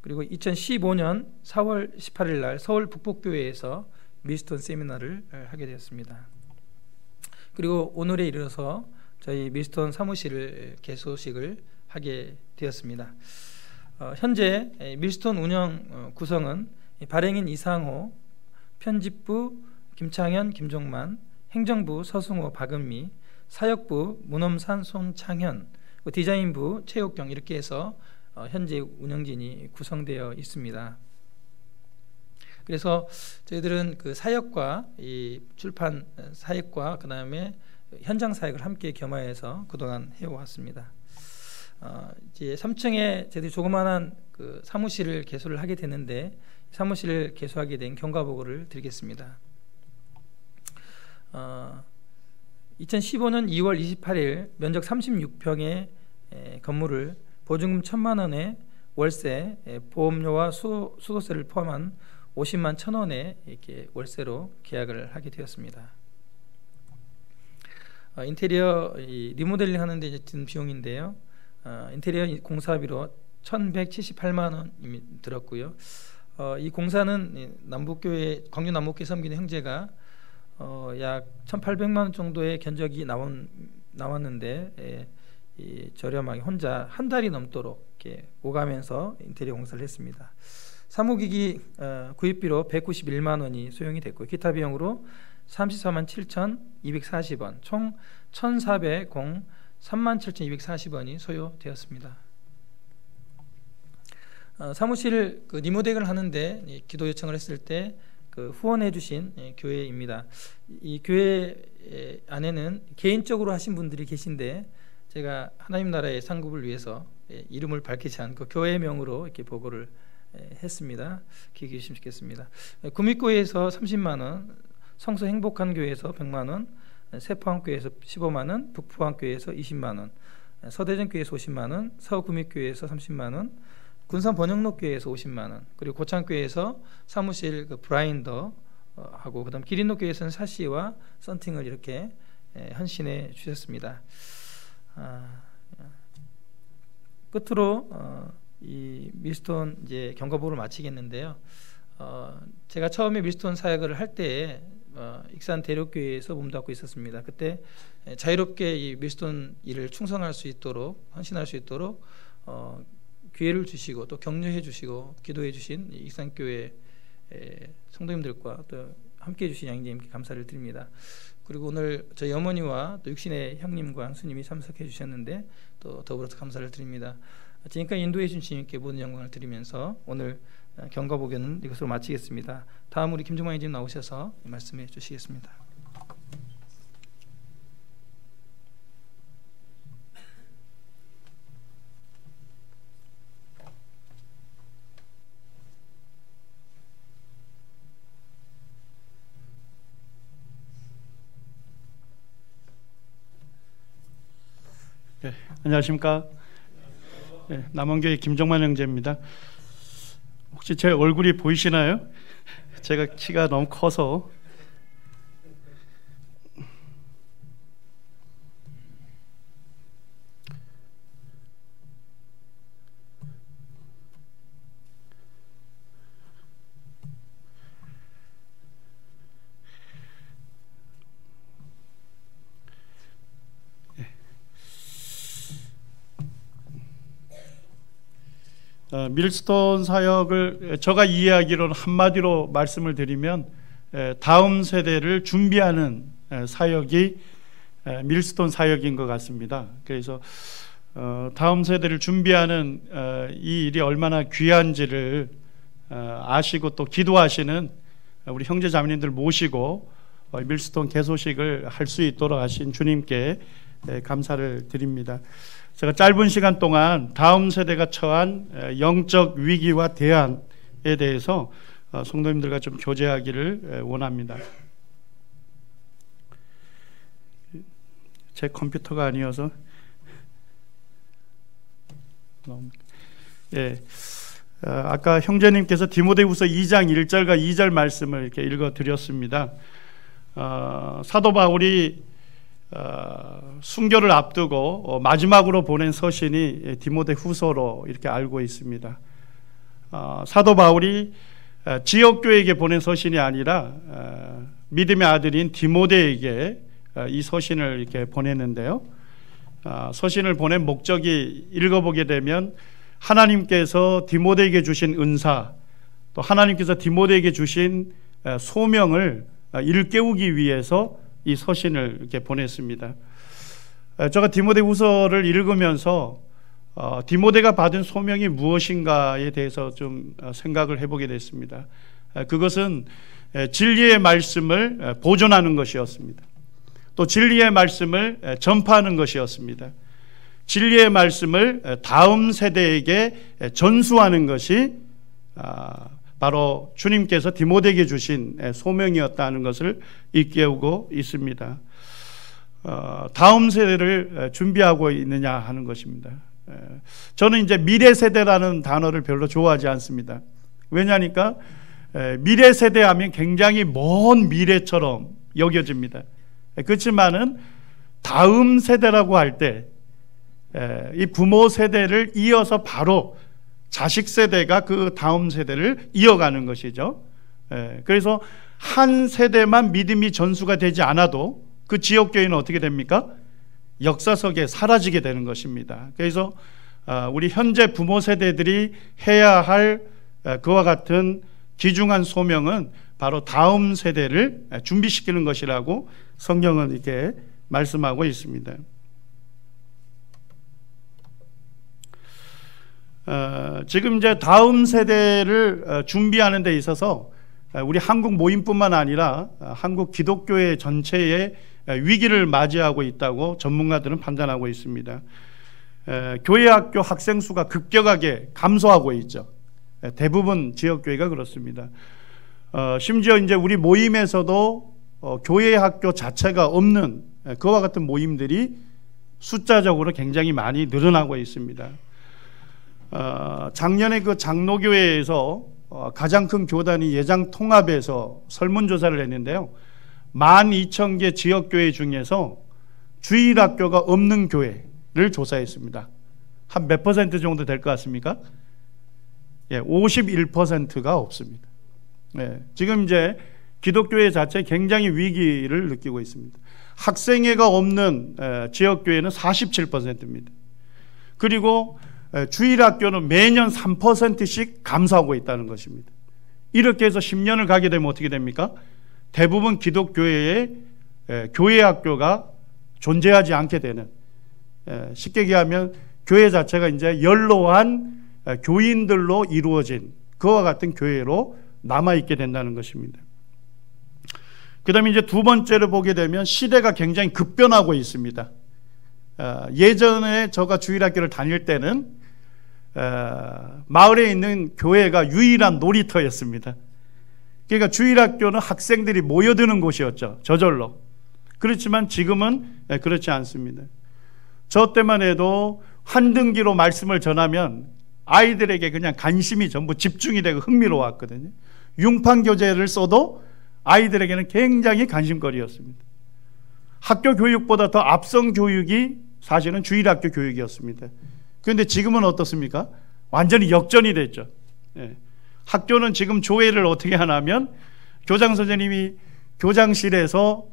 그리고 2015년 4월 18일 날 서울 북북교회에서 밀스톤 세미나를 하게 되었습니다. 그리고 오늘에 이르러서 저희 밀스톤 사무실을 개소식을 하게 되었습니다. 현재 밀스톤 운영 구성은 발행인 이상호, 편집부 김창현, 김종만, 행정부 서승호, 박은미, 사역부 문엄산, 손창현, 디자인부 최옥경 이렇게 해서 현재 운영진이 구성되어 있습니다. 그래서 저희들은 그 사역과 이 출판 사역과 그 다음에 현장 사역을 함께 겸하여서 그동안 해왔습니다. 이제 3층에 저희들이 조그마한 그 사무실을 개소를 하게 되는데 사무실을 개소하게 된 경과보고를 드리겠습니다. 2015년 2월 28일 면적 36평의 건물을 보증금 1,000만 원에 월세, 보험료와 수도세를 포함한 50만 1,000원에 이렇게 월세로 계약을 하게 되었습니다. 인테리어 리모델링 하는데 든 비용인데요. 인테리어 공사비로 1,178만 원이 들었고요. 이 공사는 남북교회 광주 남북교회 섬기는 형제가 약 1,800만 원 정도의 견적이 나왔는데 이 저렴하게 혼자 한 달이 넘도록 이렇게 오가면서 인테리어 공사를 했습니다. 사무기기 구입비로 191만 원이 소용이 됐고 기타 비용으로 34만 7,240원, 총 1,403만 7,240원이 소요되었습니다. 사무실 리모델을 하는데 기도 요청을 했을 때 후원해 주신 교회입니다. 이 교회 안에는 개인적으로 하신 분들이 계신데 제가 하나님 나라의 상급을 위해서 이름을 밝히지 않고 교회 명으로 이렇게 보고를 했습니다. 기억해 주시면 좋겠습니다. 구미교회에서 30만 원, 성서 행복한 교회에서 100만 원, 세포항교회에서 15만 원, 북포항교회에서 20만 원, 서대전교회에서 50만 원, 서구미교회에서 30만 원, 군산 번영록교회에서 50만 원, 그리고 고창교회에서 사무실 브라인더 하고 그다음 기린록교회에서는 사시와 썬팅을 이렇게 헌신해 주셨습니다. 끝으로 이 밀스톤 이제 경과보를 마치겠는데요. 제가 처음에 밀스톤 사역을 할 때에 익산 대륙교회에서 몸담고 있었습니다. 그때 자유롭게 이 밀스톤 일을 충성할 수 있도록 헌신할 수 있도록 기회를 주시고 또 격려해 주시고 기도해 주신 익산교회 성도님들과 또 함께해 주신 양님께 감사를 드립니다. 그리고 오늘 저희 어머니와 또 육신의 형님과 형수님이 참석해 주셨는데 또 더불어서 감사를 드립니다. 지금까지 인도해 주신 주님께 모든 영광을 드리면서 오늘 경과보견은 이것으로 마치겠습니다. 다음 우리 김종만 형님 나오셔서 말씀해 주시겠습니다. 네, 안녕하십니까? 네, 남원교회 김정만 형제입니다. 혹시 제 얼굴이 보이시나요? 제가 키가 너무 커서 밀스톤 사역을 제가 이해하기로는 한마디로 말씀을 드리면 다음 세대를 준비하는 사역이 밀스톤 사역인 것 같습니다. 그래서 다음 세대를 준비하는 이 일이 얼마나 귀한지를 아시고 또 기도하시는 우리 형제자매님들 모시고 밀스톤 개소식을 할 수 있도록 하신 주님께 감사를 드립니다. 제가 짧은 시간 동안 다음 세대가 처한 영적 위기와 대안에 대해서 성도님들과 좀 교제하기를 원합니다. 제 컴퓨터가 아니어서 아까 형제님께서 디모데후서 2장 1절과 2절 말씀을 이렇게 읽어드렸습니다. 사도 바울이 순교를 앞두고 마지막으로 보낸 서신이 디모데후서로 이렇게 알고 있습니다. 사도 바울이 지역교회에게 보낸 서신이 아니라 믿음의 아들인 디모데에게 이 서신을 이렇게 보냈는데요. 서신을 보낸 목적이 읽어보게 되면 하나님께서 디모데에게 주신 은사, 또 하나님께서 디모데에게 주신 소명을 일깨우기 위해서 이 서신을 이렇게 보냈습니다. 제가 디모데후서를 읽으면서 디모데가 받은 소명이 무엇인가에 대해서 좀 생각을 해보게 됐습니다. 그것은 진리의 말씀을 보존하는 것이었습니다. 또 진리의 말씀을 전파하는 것이었습니다. 진리의 말씀을 다음 세대에게 전수하는 것이 바로 주님께서 디모데에게 주신 소명이었다는 것을 일깨우고 있습니다. 다음 세대를 준비하고 있느냐 하는 것입니다. 저는 이제 미래 세대라는 단어를 별로 좋아하지 않습니다. 왜냐하니까 미래 세대하면 굉장히 먼 미래처럼 여겨집니다. 그렇지만은 다음 세대라고 할 때 이 부모 세대를 이어서 바로 자식 세대가 그 다음 세대를 이어가는 것이죠. 그래서 한 세대만 믿음이 전수가 되지 않아도 그 지역교회는 어떻게 됩니까? 역사석에 사라지게 되는 것입니다. 그래서 우리 현재 부모 세대들이 해야 할 그와 같은 귀중한 소명은 바로 다음 세대를 준비시키는 것이라고 성경은 이렇게 말씀하고 있습니다. 지금 이제 다음 세대를 준비하는 데 있어서 우리 한국 모임뿐만 아니라 한국 기독교회 전체에 위기를 맞이하고 있다고 전문가들은 판단하고 있습니다. 교회학교 학생 수가 급격하게 감소하고 있죠. 대부분 지역교회가 그렇습니다. 심지어 이제 우리 모임에서도 교회학교 자체가 없는 그와 같은 모임들이 숫자적으로 굉장히 많이 늘어나고 있습니다. 작년에 그 장로교회에서 가장 큰 교단이 예장통합에서 설문조사를 했는데요. 12,000개 지역교회 중에서 주일학교가 없는 교회를 조사했습니다. 한 몇 퍼센트 정도 될 것 같습니까? 51%가 없습니다. 지금 이제 기독교회 자체 굉장히 위기를 느끼고 있습니다. 학생회가 없는 지역교회는 47%입니다. 그리고 주일학교는 매년 3%씩 감소하고 있다는 것입니다. 이렇게 해서 10년을 가게 되면 어떻게 됩니까? 대부분 기독교회의 교회학교가 존재하지 않게 되는, 쉽게 얘기하면 교회 자체가 이제 연로한 교인들로 이루어진 그와 같은 교회로 남아있게 된다는 것입니다. 그 다음에 이제 두 번째로 보게 되면 시대가 굉장히 급변하고 있습니다. 예전에 제가 주일학교를 다닐 때는 마을에 있는 교회가 유일한 놀이터였습니다. 그러니까 주일학교는 학생들이 모여드는 곳이었죠. 저절로. 그렇지만 지금은 그렇지 않습니다. 저 때만 해도 환등기로 말씀을 전하면 아이들에게 그냥 관심이 전부 집중이 되고 흥미로웠거든요. 융판교재를 써도 아이들에게는 굉장히 관심거리였습니다. 학교 교육보다 더 앞선 교육이 사실은 주일학교 교육이었습니다. 그런데 지금은 어떻습니까? 완전히 역전이 됐죠. 학교는 지금 조회를 어떻게 하냐면 교장 선생님이 교장실에서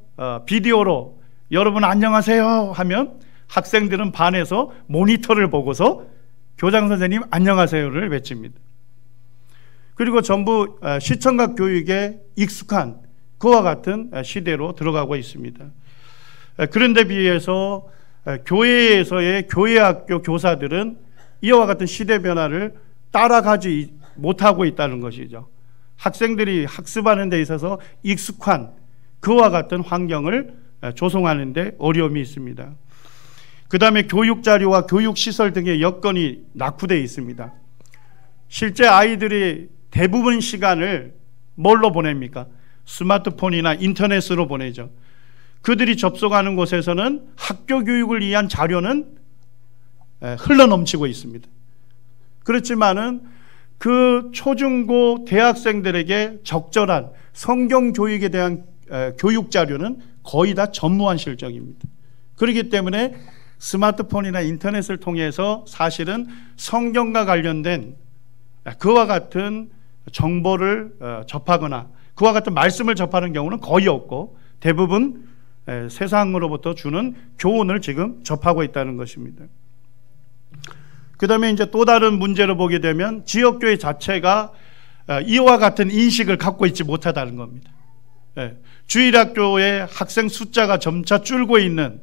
비디오로 여러분 안녕하세요 하면 학생들은 반에서 모니터를 보고서 교장 선생님 안녕하세요를 외칩니다. 그리고 전부 시청각 교육에 익숙한 그와 같은 시대로 들어가고 있습니다. 그런데 비해서 교회에서의 교회학교 교사들은 이와 같은 시대 변화를 따라가지 못하고 있다는 것이죠. 학생들이 학습하는 데 있어서 익숙한 그와 같은 환경을 조성하는 데 어려움이 있습니다. 그 다음에 교육자료와 교육시설 등의 여건이 낙후되어 있습니다. 실제 아이들이 대부분 시간을 뭘로 보냅니까? 스마트폰이나 인터넷으로 보내죠. 그들이 접속하는 곳에서는 학교 교육을 위한 자료는 흘러넘치고 있습니다. 그렇지만은 그 초중고 대학생들에게 적절한 성경 교육에 대한 교육 자료는 거의 다 전무한 실정입니다. 그렇기 때문에 스마트폰이나 인터넷을 통해서 사실은 성경과 관련된 그와 같은 정보를 접하거나 그와 같은 말씀을 접하는 경우는 거의 없고 대부분 세상으로부터 주는 교훈을 지금 접하고 있다는 것입니다. 그 다음에 이제 또 다른 문제로 보게 되면 지역교회 자체가 이와 같은 인식을 갖고 있지 못하다는 겁니다. 주일학교의 학생 숫자가 점차 줄고 있는,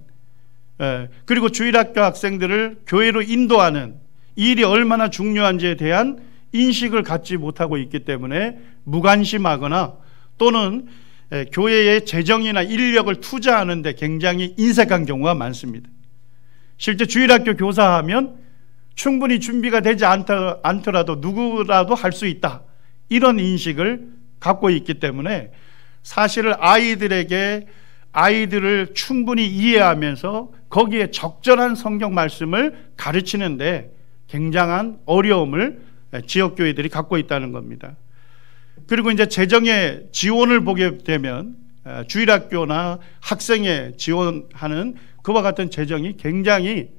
그리고 주일학교 학생들을 교회로 인도하는 이 일이 얼마나 중요한지에 대한 인식을 갖지 못하고 있기 때문에 무관심하거나 또는 교회의 재정이나 인력을 투자하는 데 굉장히 인색한 경우가 많습니다. 실제 주일학교 교사하면 충분히 준비가 되지 않더라도 누구라도 할 수 있다, 이런 인식을 갖고 있기 때문에 사실은 아이들을 충분히 이해하면서 거기에 적절한 성경 말씀을 가르치는데 굉장한 어려움을 지역교회들이 갖고 있다는 겁니다. 그리고 이제 재정의 지원을 보게 되면 주일학교나 학생에 지원하는 그와 같은 재정이 굉장히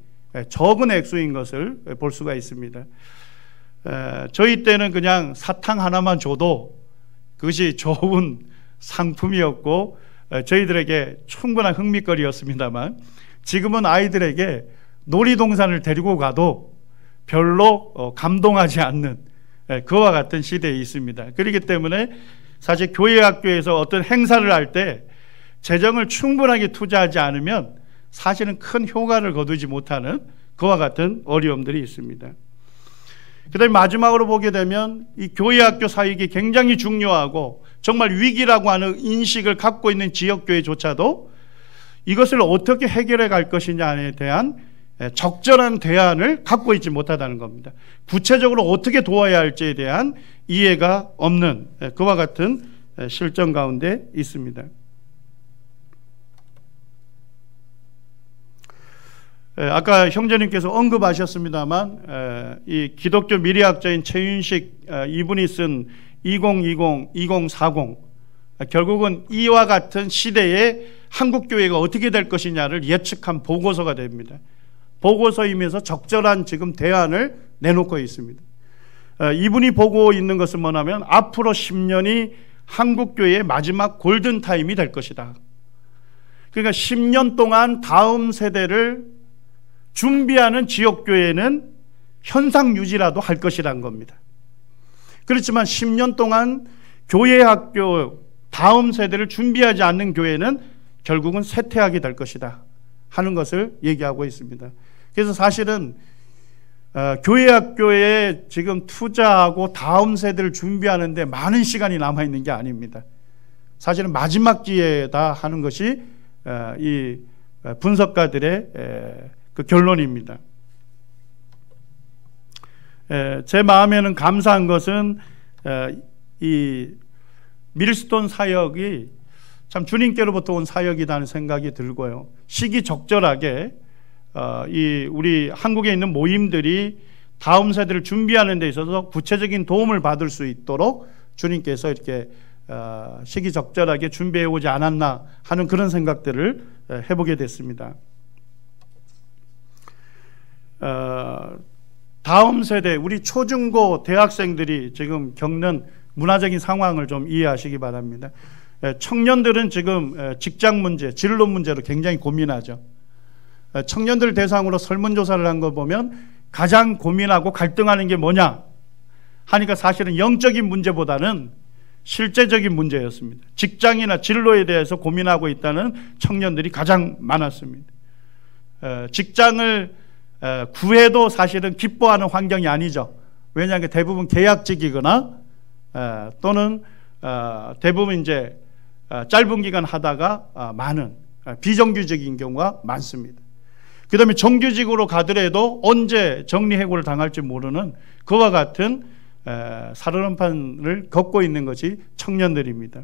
적은 액수인 것을 볼 수가 있습니다. 저희 때는 그냥 사탕 하나만 줘도 그것이 좋은 상품이었고 저희들에게 충분한 흥미거리였습니다만, 지금은 아이들에게 놀이동산을 데리고 가도 별로 감동하지 않는 그와 같은 시대에 있습니다. 그렇기 때문에 사실 교회 학교에서 어떤 행사를 할 때 재정을 충분하게 투자하지 않으면 사실은 큰 효과를 거두지 못하는 그와 같은 어려움들이 있습니다. 그 다음에 마지막으로 보게 되면 이 교회 학교 사역이 굉장히 중요하고 정말 위기라고 하는 인식을 갖고 있는 지역교회조차도 이것을 어떻게 해결해 갈 것이냐에 대한 적절한 대안을 갖고 있지 못하다는 겁니다. 구체적으로 어떻게 도와야 할지에 대한 이해가 없는 그와 같은 실정 가운데 있습니다. 아까 형제님께서 언급하셨습니다만 이 기독교 미래학자인 최윤식 이분이 쓴 2020, 2040 결국은 이와 같은 시대에 한국교회가 어떻게 될 것이냐를 예측한 보고서가 됩니다. 보고서이면서 적절한 지금 대안을 내놓고 있습니다. 이분이 보고 있는 것은 뭐냐면 앞으로 10년이 한국교회의 마지막 골든타임이 될 것이다. 그러니까 10년 동안 다음 세대를 준비하는 지역교회는 현상 유지라도 할 것이라는 겁니다. 그렇지만 10년 동안 교회 학교 다음 세대를 준비하지 않는 교회는 결국은 쇠퇴하게 될 것이다 하는 것을 얘기하고 있습니다. 그래서 사실은 교회 학교에 지금 투자하고 다음 세대를 준비하는데 많은 시간이 남아있는 게 아닙니다. 사실은 마지막 기회다 하는 것이 이 분석가들의 그 결론입니다. 제 마음에는 감사한 것은 이 밀스톤 사역이 참 주님께로부터 온 사역이라는 생각이 들고요. 시기적절하게 이 우리 한국에 있는 모임들이 다음 세대를 준비하는 데 있어서 구체적인 도움을 받을 수 있도록 주님께서 이렇게 시기적절하게 준비해 오지 않았나 하는 그런 생각들을 해보게 됐습니다. 다음 세대 우리 초중고 대학생들이 지금 겪는 문화적인 상황을 좀 이해하시기 바랍니다. 청년들은 지금 직장 문제, 진로 문제로 굉장히 고민하죠. 청년들 대상으로 설문조사를 한 거 보면 가장 고민하고 갈등하는 게 뭐냐 하니까 사실은 영적인 문제보다는 실제적인 문제였습니다. 직장이나 진로에 대해서 고민하고 있다는 청년들이 가장 많았습니다. 직장을 구해도 사실은 기뻐하는 환경이 아니죠. 왜냐하면 대부분 계약직이거나 또는 대부분 이제 짧은 기간 하다가 많은 비정규직인 경우가 많습니다. 그 다음에 정규직으로 가더라도 언제 정리해고를 당할지 모르는 그와 같은 살얼음판을 걷고 있는 것이 청년들입니다.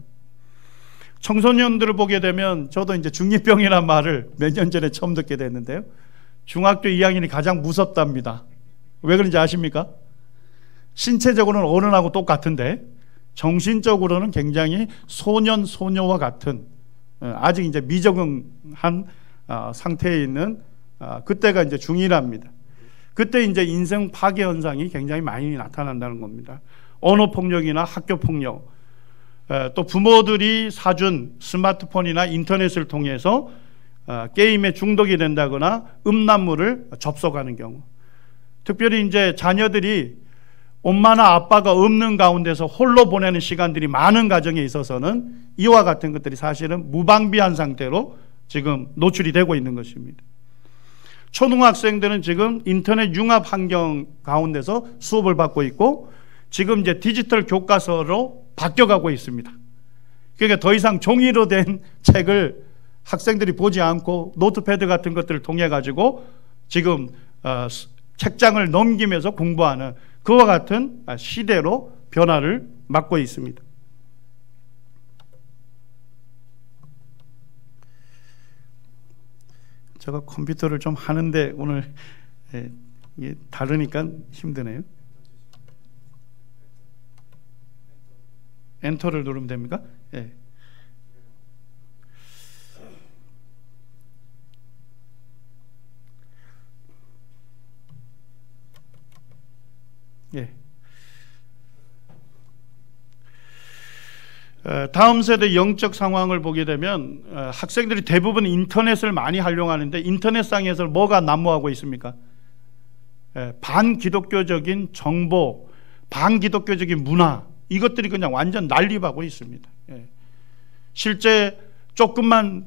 청소년들을 보게 되면 저도 이제 중2병이라는 말을 몇 년 전에 처음 듣게 됐는데요. 중학교 2학년이 가장 무섭답니다. 왜 그런지 아십니까? 신체적으로는 어른하고 똑같은데 정신적으로는 굉장히 소년, 소녀와 같은 아직 이제 미적응한 상태에 있는 그때가 이제 중2랍니다. 그때 이제 인생 파괴 현상이 굉장히 많이 나타난다는 겁니다. 언어 폭력이나 학교 폭력, 또 부모들이 사준 스마트폰이나 인터넷을 통해서 게임에 중독이 된다거나 음란물을 접속하는 경우, 특별히 이제 자녀들이 엄마나 아빠가 없는 가운데서 홀로 보내는 시간들이 많은 가정에 있어서는 이와 같은 것들이 사실은 무방비한 상태로 지금 노출이 되고 있는 것입니다. 초등학생들은 지금 인터넷 융합 환경 가운데서 수업을 받고 있고 지금 이제 디지털 교과서로 바뀌어가고 있습니다. 그러니까 더 이상 종이로 된 책을 학생들이 보지 않고 노트패드 같은 것들을 통해 가지고 지금 책장을 넘기면서 공부하는 그와 같은 시대로 변화를 맞고 있습니다. 제가 컴퓨터를 좀 하는데 오늘 이게 다르니까 힘드네요. 엔터를 누르면 됩니까? 예. 다음 세대 영적 상황을 보게 되면 학생들이 대부분 인터넷을 많이 활용하는데 인터넷상에서 뭐가 난무하고 있습니까? 반기독교적인 정보, 반기독교적인 문화, 이것들이 그냥 완전 난립하고 있습니다. 실제 조금만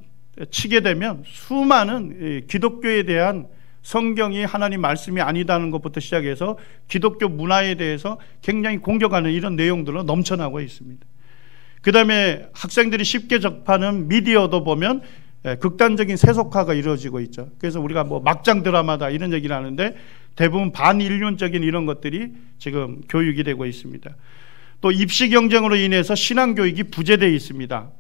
치게 되면 수많은 기독교에 대한 성경이 하나님 말씀이 아니다는 것부터 시작해서 기독교 문화에 대해서 굉장히 공격하는 이런 내용들로 넘쳐나고 있습니다. 그 다음에 학생들이 쉽게 접하는 미디어도 보면 극단적인 세속화가 이루어지고 있죠. 그래서 우리가 뭐 막장 드라마다 이런 얘기를 하는데 대부분 반인륜적인 이런 것들이 지금 교육이 되고 있습니다. 또 입시 경쟁으로 인해서 신앙교육이 부재되어 있습니다.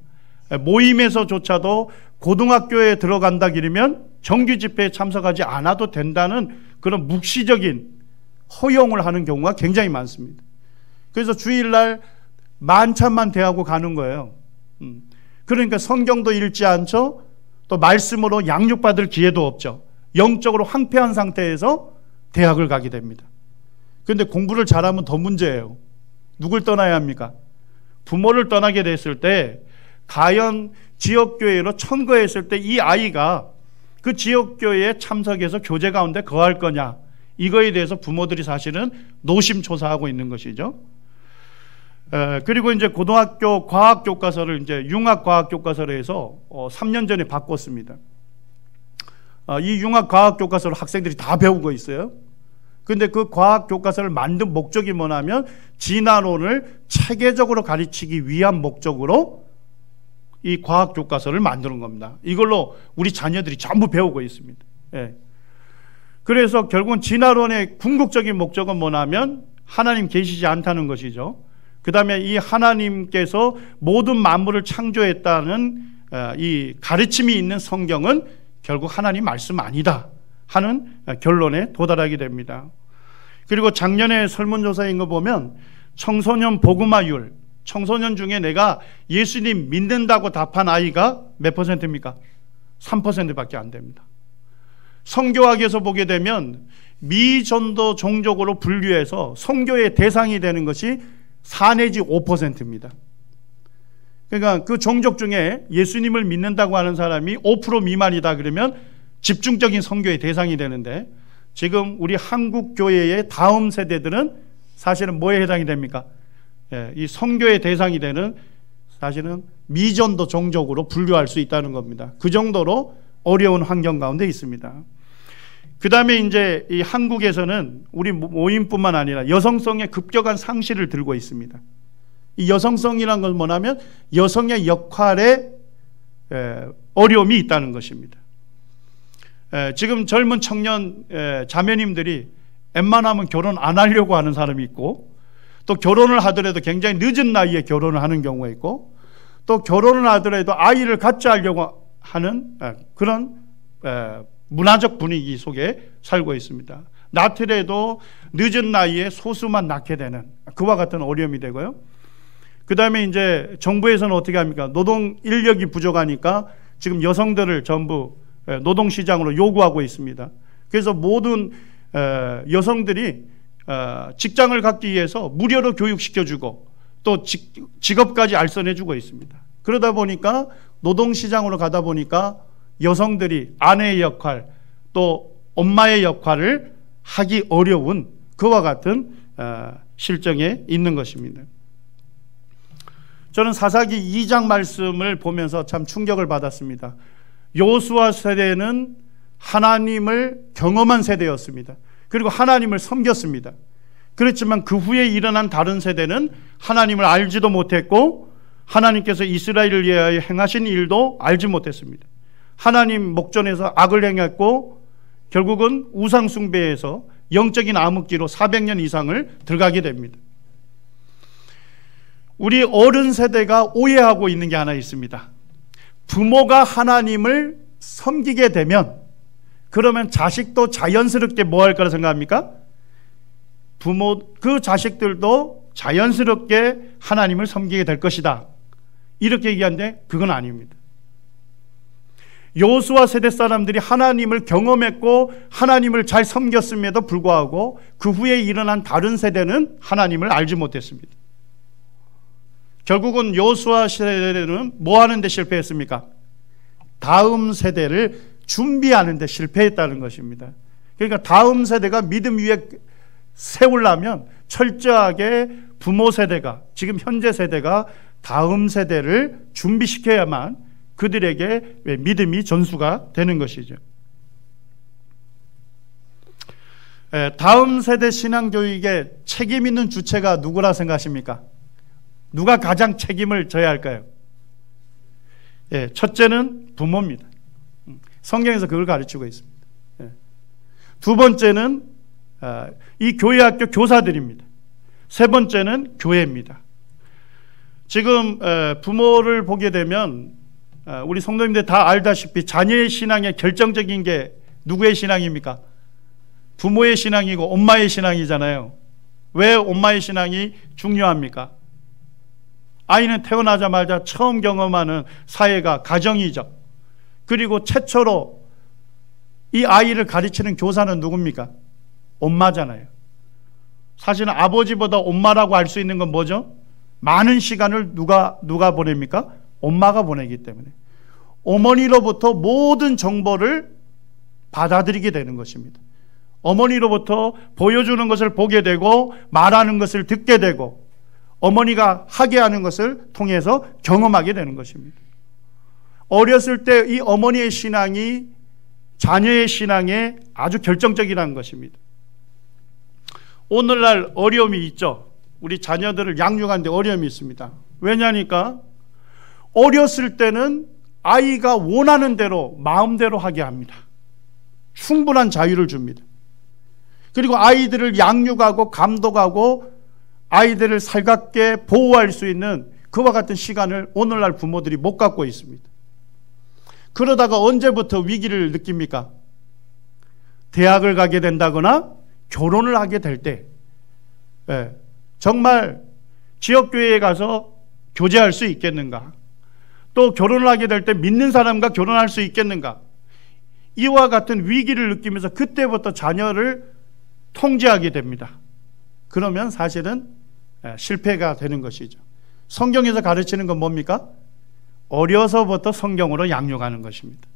모임에서조차도 고등학교에 들어간다 그러면 정규 집회에 참석하지 않아도 된다는 그런 묵시적인 허용을 하는 경우가 굉장히 많습니다. 그래서 주일날 만찬만 대하고 가는 거예요. 그러니까 성경도 읽지 않죠. 또 말씀으로 양육받을 기회도 없죠. 영적으로 황폐한 상태에서 대학을 가게 됩니다. 그런데 공부를 잘하면 더 문제예요. 누굴 떠나야 합니까? 부모를 떠나게 됐을 때 과연 지역교회로 천거했을 때 이 아이가 그 지역교회에 참석해서 교제 가운데 거할 거냐, 이거에 대해서 부모들이 사실은 노심초사하고 있는 것이죠. 그리고 이제 고등학교 과학교과서를 이제 융합과학교과서로 해서 3년 전에 바꿨습니다. 이 융합과학교과서를 학생들이 다 배우고 있어요. 근데 그 과학교과서를 만든 목적이 뭐냐면 진화론을 체계적으로 가르치기 위한 목적으로 이 과학교과서를 만드는 겁니다. 이걸로 우리 자녀들이 전부 배우고 있습니다. 그래서 결국은 진화론의 궁극적인 목적은 뭐냐면 하나님 계시지 않다는 것이죠. 그 다음에 이 하나님께서 모든 만물을 창조했다는 이 가르침이 있는 성경은 결국 하나님 말씀 아니다 하는 결론에 도달하게 됩니다. 그리고 작년에 설문조사인 거 보면 청소년 복음화율, 청소년 중에 내가 예수님 믿는다고 답한 아이가 몇 퍼센트입니까? 3%밖에 안 됩니다. 성교학에서 보게 되면 미전도 종족으로 분류해서 성교의 대상이 되는 것이 4 내지 5%입니다. 그러니까 그 종족 중에 예수님을 믿는다고 하는 사람이 5% 미만이다 그러면 집중적인 선교의 대상이 되는데 지금 우리 한국 교회의 다음 세대들은 사실은 뭐에 해당이 됩니까? 이 선교의 대상이 되는 사실은 미전도 종족으로 분류할 수 있다는 겁니다. 그 정도로 어려운 환경 가운데 있습니다. 그 다음에 이제 이 한국에서는 우리 모임뿐만 아니라 여성성의 급격한 상실을 들고 있습니다. 이 여성성이란 건 뭐냐면 여성의 역할에 어려움이 있다는 것입니다. 지금 젊은 청년 자매님들이 웬만하면 결혼 안 하려고 하는 사람이 있고 또 결혼을 하더라도 굉장히 늦은 나이에 결혼을 하는 경우가 있고 또 결혼을 하더라도 아이를 갖지 않으려고 하는 그런 문화적 분위기 속에 살고 있습니다. 낳더라도 늦은 나이에 소수만 낳게 되는 그와 같은 어려움이 되고요. 그 다음에 이제 정부에서는 어떻게 합니까? 노동 인력이 부족하니까 지금 여성들을 전부 노동시장으로 요구하고 있습니다. 그래서 모든 여성들이 직장을 갖기 위해서 무료로 교육시켜주고 또 직업까지 알선해주고 있습니다. 그러다 보니까 노동시장으로 가다 보니까 여성들이 아내의 역할 또 엄마의 역할을 하기 어려운 그와 같은 실정에 있는 것입니다. 저는 사사기 2장 말씀을 보면서 참 충격을 받았습니다. 여호수아 세대는 하나님을 경험한 세대였습니다. 그리고 하나님을 섬겼습니다. 그렇지만 그 후에 일어난 다른 세대는 하나님을 알지도 못했고 하나님께서 이스라엘을 위하여 행하신 일도 알지 못했습니다. 하나님 목전에서 악을 행했고 결국은 우상 숭배에서 영적인 암흑기로 400년 이상을 들어가게 됩니다. 우리 어른 세대가 오해하고 있는 게 하나 있습니다. 부모가 하나님을 섬기게 되면 그러면 자식도 자연스럽게 뭐 할 거라 생각합니까? 그 자식들도 자연스럽게 하나님을 섬기게 될 것이다. 이렇게 얘기하는데 그건 아닙니다. 여호수아 세대 사람들이 하나님을 경험했고 하나님을 잘 섬겼음에도 불구하고 그 후에 일어난 다른 세대는 하나님을 알지 못했습니다. 결국은 여호수아 세대는 뭐 하는 데 실패했습니까? 다음 세대를 준비하는 데 실패했다는 것입니다. 그러니까 다음 세대가 믿음 위에 세우려면 철저하게 부모 세대가, 지금 현재 세대가 다음 세대를 준비시켜야만 그들에게 믿음이 전수가 되는 것이죠. 다음 세대 신앙교육에 책임 있는 주체가 누구라 생각하십니까? 누가 가장 책임을 져야 할까요? 첫째는 부모입니다. 성경에서 그걸 가르치고 있습니다. 두 번째는 이 교회학교 교사들입니다. 세 번째는 교회입니다. 지금 부모를 보게 되면 우리 성도님들 다 알다시피 자녀의 신앙의 결정적인 게 누구의 신앙입니까? 부모의 신앙이고 엄마의 신앙이잖아요. 왜 엄마의 신앙이 중요합니까? 아이는 태어나자마자 처음 경험하는 사회가 가정이죠. 그리고 최초로 이 아이를 가르치는 교사는 누굽니까? 엄마잖아요. 사실은 아버지보다 엄마라고 할 수 있는 건 뭐죠? 많은 시간을 누가 보냅니까? 엄마가 보내기 때문에 어머니로부터 모든 정보를 받아들이게 되는 것입니다. 어머니로부터 보여주는 것을 보게 되고 말하는 것을 듣게 되고 어머니가 하게 하는 것을 통해서 경험하게 되는 것입니다. 어렸을 때 이 어머니의 신앙이 자녀의 신앙에 아주 결정적이라는 것입니다. 오늘날 어려움이 있죠. 우리 자녀들을 양육하는데 어려움이 있습니다. 왜냐니까 어렸을 때는 아이가 원하는 대로 마음대로 하게 합니다. 충분한 자유를 줍니다. 그리고 아이들을 양육하고 감독하고 아이들을 살갑게 보호할 수 있는 그와 같은 시간을 오늘날 부모들이 못 갖고 있습니다. 그러다가 언제부터 위기를 느낍니까? 대학을 가게 된다거나 결혼을 하게 될 때, 정말 지역교회에 가서 교제할 수 있겠는가? 또 결혼을 하게 될 때 믿는 사람과 결혼할 수 있겠는가? 이와 같은 위기를 느끼면서 그때부터 자녀를 통제하게 됩니다. 그러면 사실은 실패가 되는 것이죠. 성경에서 가르치는 건 뭡니까? 어려서부터 성경으로 양육하는 것입니다.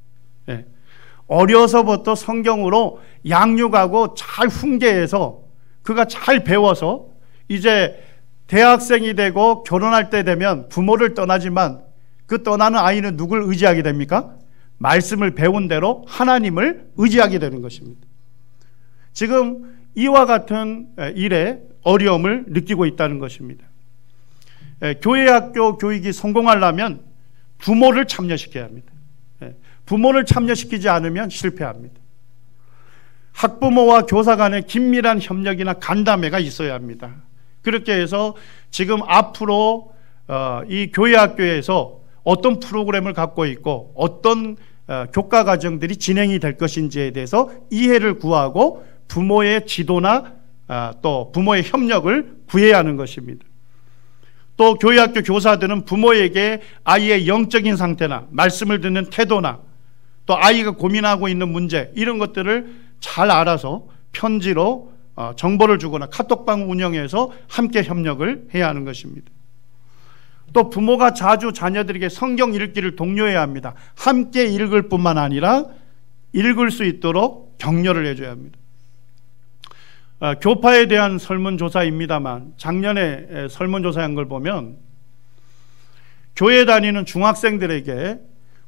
어려서부터 성경으로 양육하고 잘 훈계해서 그가 잘 배워서 이제 대학생이 되고 결혼할 때 되면 부모를 떠나지만 그 떠나는 아이는 누굴 의지하게 됩니까? 말씀을 배운 대로 하나님을 의지하게 되는 것입니다. 지금 이와 같은 일에 어려움을 느끼고 있다는 것입니다. 교회학교 교육이 성공하려면 부모를 참여시켜야 합니다. 부모를 참여시키지 않으면 실패합니다. 학부모와 교사 간의 긴밀한 협력이나 간담회가 있어야 합니다. 그렇게 해서 지금 앞으로 이 교회학교에서 어떤 프로그램을 갖고 있고 어떤 교과 과정들이 진행이 될 것인지에 대해서 이해를 구하고 부모의 지도나 또 부모의 협력을 구해야 하는 것입니다. 또 교회학교 교사들은 부모에게 아이의 영적인 상태나 말씀을 듣는 태도나 또 아이가 고민하고 있는 문제 이런 것들을 잘 알아서 편지로 정보를 주거나 카톡방 운영해서 함께 협력을 해야 하는 것입니다. 또 부모가 자주 자녀들에게 성경 읽기를 독려해야 합니다. 함께 읽을 뿐만 아니라 읽을 수 있도록 격려를 해줘야 합니다. 교파에 대한 설문조사입니다만 작년에 설문조사한 걸 보면 교회 다니는 중학생들에게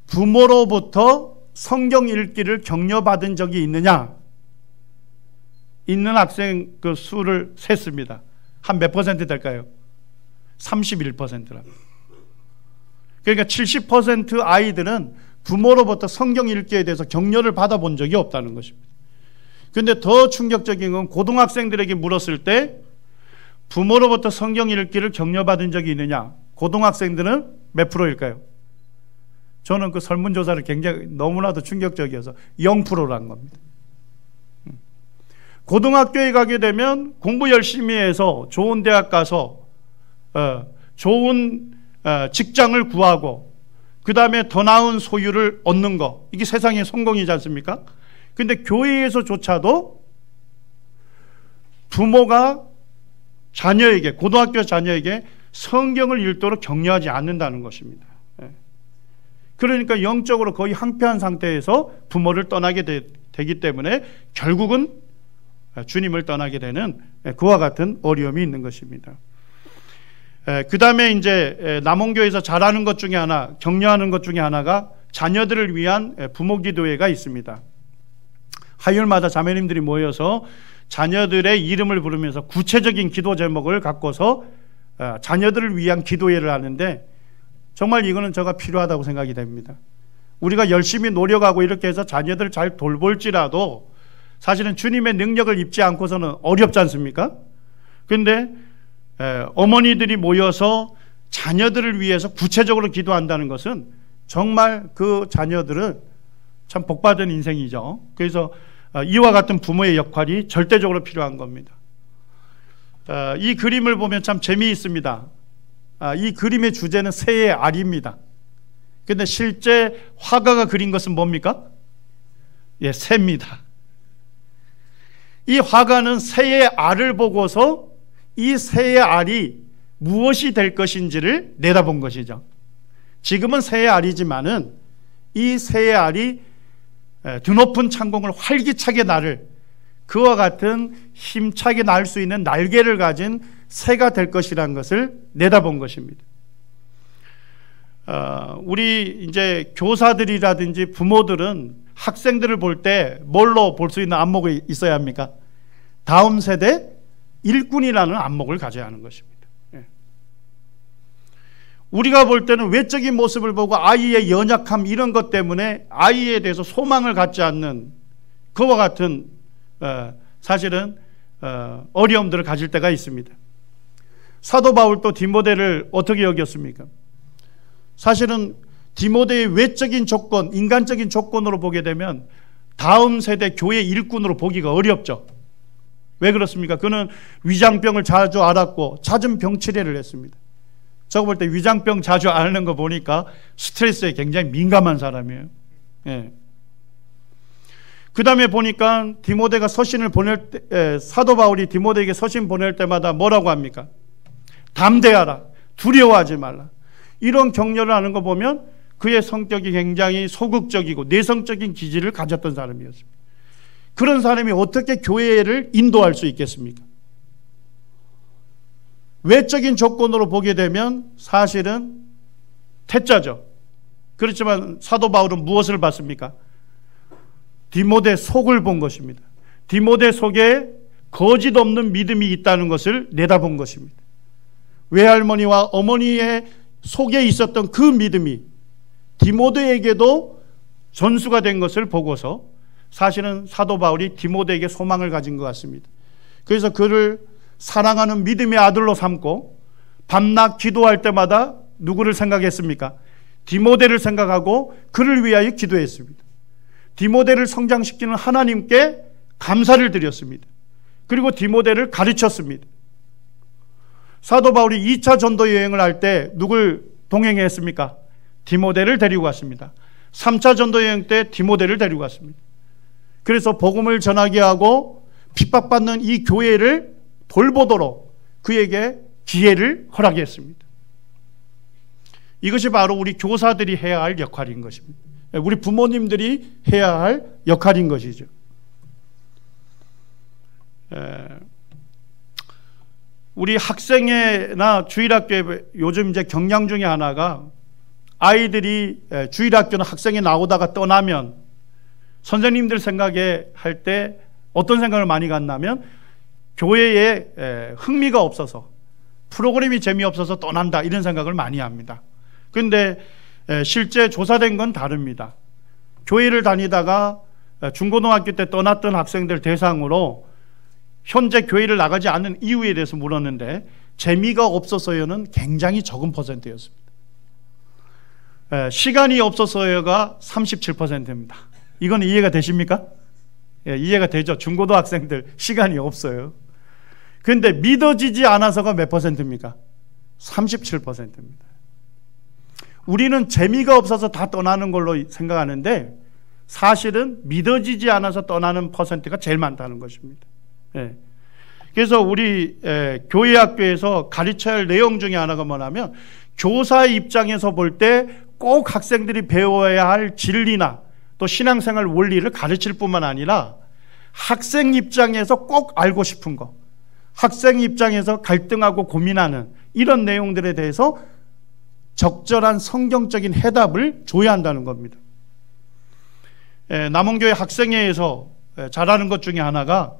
부모로부터 성경 읽기를 격려받은 적이 있느냐? 있는 학생 그 수를 셌습니다. 한 몇 퍼센트 될까요? 31%라. 그러니까 70% 아이들은 부모로부터 성경 읽기에 대해서 격려를 받아본 적이 없다는 것입니다. 그런데 더 충격적인 건 고등학생들에게 물었을 때 부모로부터 성경 읽기를 격려받은 적이 있느냐? 고등학생들은 몇 프로일까요? 저는 그 설문조사를 굉장히 너무나도 충격적이어서 0%란 겁니다. 고등학교에 가게 되면 공부 열심히 해서 좋은 대학 가서 좋은 직장을 구하고 그 다음에 더 나은 소유를 얻는 거, 이게 세상의 성공이지 않습니까? 근데 교회에서조차도 부모가 자녀에게, 고등학교 자녀에게 성경을 읽도록 격려하지 않는다는 것입니다. 그러니까 영적으로 거의 황폐한 상태에서 부모를 떠나게 되기 때문에 결국은 주님을 떠나게 되는 그와 같은 어려움이 있는 것입니다. 그 다음에 이제 남원교에서 잘하는 것 중에 하나, 격려하는 것 중에 하나가 자녀들을 위한 부모 기도회가 있습니다. 화요일마다 자매님들이 모여서 자녀들의 이름을 부르면서 구체적인 기도 제목을 갖고서 자녀들을 위한 기도회를 하는데, 정말 이거는 제가 필요하다고 생각이 됩니다. 우리가 열심히 노력하고 이렇게 해서 자녀들을 잘 돌볼지라도 사실은 주님의 능력을 입지 않고서는 어렵지 않습니까? 그런데 어머니들이 모여서 자녀들을 위해서 구체적으로 기도한다는 것은 정말 그 자녀들은 참 복받은 인생이죠. 그래서 이와 같은 부모의 역할이 절대적으로 필요한 겁니다. 이 그림을 보면 참 재미있습니다. 이 그림의 주제는 새의 알입니다. 그런데 실제 화가가 그린 것은 뭡니까? 예, 새입니다. 이 화가는 새의 알을 보고서 이 새의 알이 무엇이 될 것인지를 내다본 것이죠. 지금은 새의 알이지만은 이 새의 알이 드높은 창공을 활기차게 나를, 그와 같은 힘차게 날 수 있는 날개를 가진 새가 될 것이라는 것을 내다본 것입니다. 우리 이제 교사들이라든지 부모들은 학생들을 볼 때 뭘로 볼 수 있는 안목이 있어야 합니까? 다음 세대 일꾼이라는 안목을 가져야 하는 것입니다. 우리가 볼 때는 외적인 모습을 보고 아이의 연약함 이런 것 때문에 아이에 대해서 소망을 갖지 않는 그와 같은 사실은 어려움들을 가질 때가 있습니다. 사도 바울도 디모데를 어떻게 여겼습니까? 사실은 디모데의 외적인 조건, 인간적인 조건으로 보게 되면 다음 세대 교회 일꾼으로 보기가 어렵죠. 왜 그렇습니까? 그는 위장병을 자주 앓았고 잦은 병치레를 했습니다. 저거 볼 때 위장병 자주 앓는 거 보니까 스트레스에 굉장히 민감한 사람이에요. 예. 그 다음에 보니까 디모데가 서신을 보낼 때, 사도 바울이 디모데에게 서신 보낼 때마다 뭐라고 합니까? 담대하라, 두려워하지 말라. 이런 격려를 하는 거 보면 그의 성격이 굉장히 소극적이고 내성적인 기질을 가졌던 사람이었습니다. 그런 사람이 어떻게 교회를 인도할 수 있겠습니까? 외적인 조건으로 보게 되면 사실은 태자죠. 그렇지만 사도 바울은 무엇을 봤습니까? 디모데 속을 본 것입니다. 디모데 속에 거짓 없는 믿음이 있다는 것을 내다본 것입니다. 외할머니와 어머니의 속에 있었던 그 믿음이 디모데에게도 전수가 된 것을 보고서 사실은 사도 바울이 디모데에게 소망을 가진 것 같습니다. 그래서 그를 사랑하는 믿음의 아들로 삼고 밤낮 기도할 때마다 누구를 생각했습니까? 디모데를 생각하고 그를 위하여 기도했습니다. 디모데를 성장시키는 하나님께 감사를 드렸습니다. 그리고 디모데를 가르쳤습니다. 사도 바울이 2차 전도 여행을 할 때 누굴 동행했습니까? 디모데를 데리고 갔습니다. 3차 전도 여행 때 디모데를 데리고 갔습니다. 그래서 복음을 전하게 하고 핍박받는 이 교회를 돌보도록 그에게 기회를 허락했습니다. 이것이 바로 우리 교사들이 해야 할 역할인 것입니다. 우리 부모님들이 해야 할 역할인 것이죠. 우리 학생회나 주일학교에 요즘 이제 경향 중에 하나가 아이들이 주일학교나 학생회 나오다가 떠나면 선생님들 생각에 할 때 어떤 생각을 많이 갖냐면 교회에 흥미가 없어서 프로그램이 재미없어서 떠난다 이런 생각을 많이 합니다. 그런데 실제 조사된 건 다릅니다. 교회를 다니다가 중고등학교 때 떠났던 학생들 대상으로 현재 교회를 나가지 않는 이유에 대해서 물었는데 재미가 없어서요는 굉장히 적은 퍼센트였습니다. 시간이 없어서요가 37%입니다. 이건 이해가 되십니까? 이해가 되죠. 중고등학생들 시간이 없어요. 그런데 믿어지지 않아서가 몇 퍼센트입니까? 37%입니다. 우리는 재미가 없어서 다 떠나는 걸로 생각하는데 사실은 믿어지지 않아서 떠나는 퍼센트가 제일 많다는 것입니다. 그래서 우리 교회 학교에서 가르쳐야 할 내용 중에 하나가 뭐냐면, 교사 입장에서 볼 때 꼭 학생들이 배워야 할 진리나 또 신앙생활 원리를 가르칠 뿐만 아니라 학생 입장에서 꼭 알고 싶은 거, 학생 입장에서 갈등하고 고민하는 이런 내용들에 대해서 적절한 성경적인 해답을 줘야 한다는 겁니다. 남원교회 학생회에서 잘하는 것 중에 하나가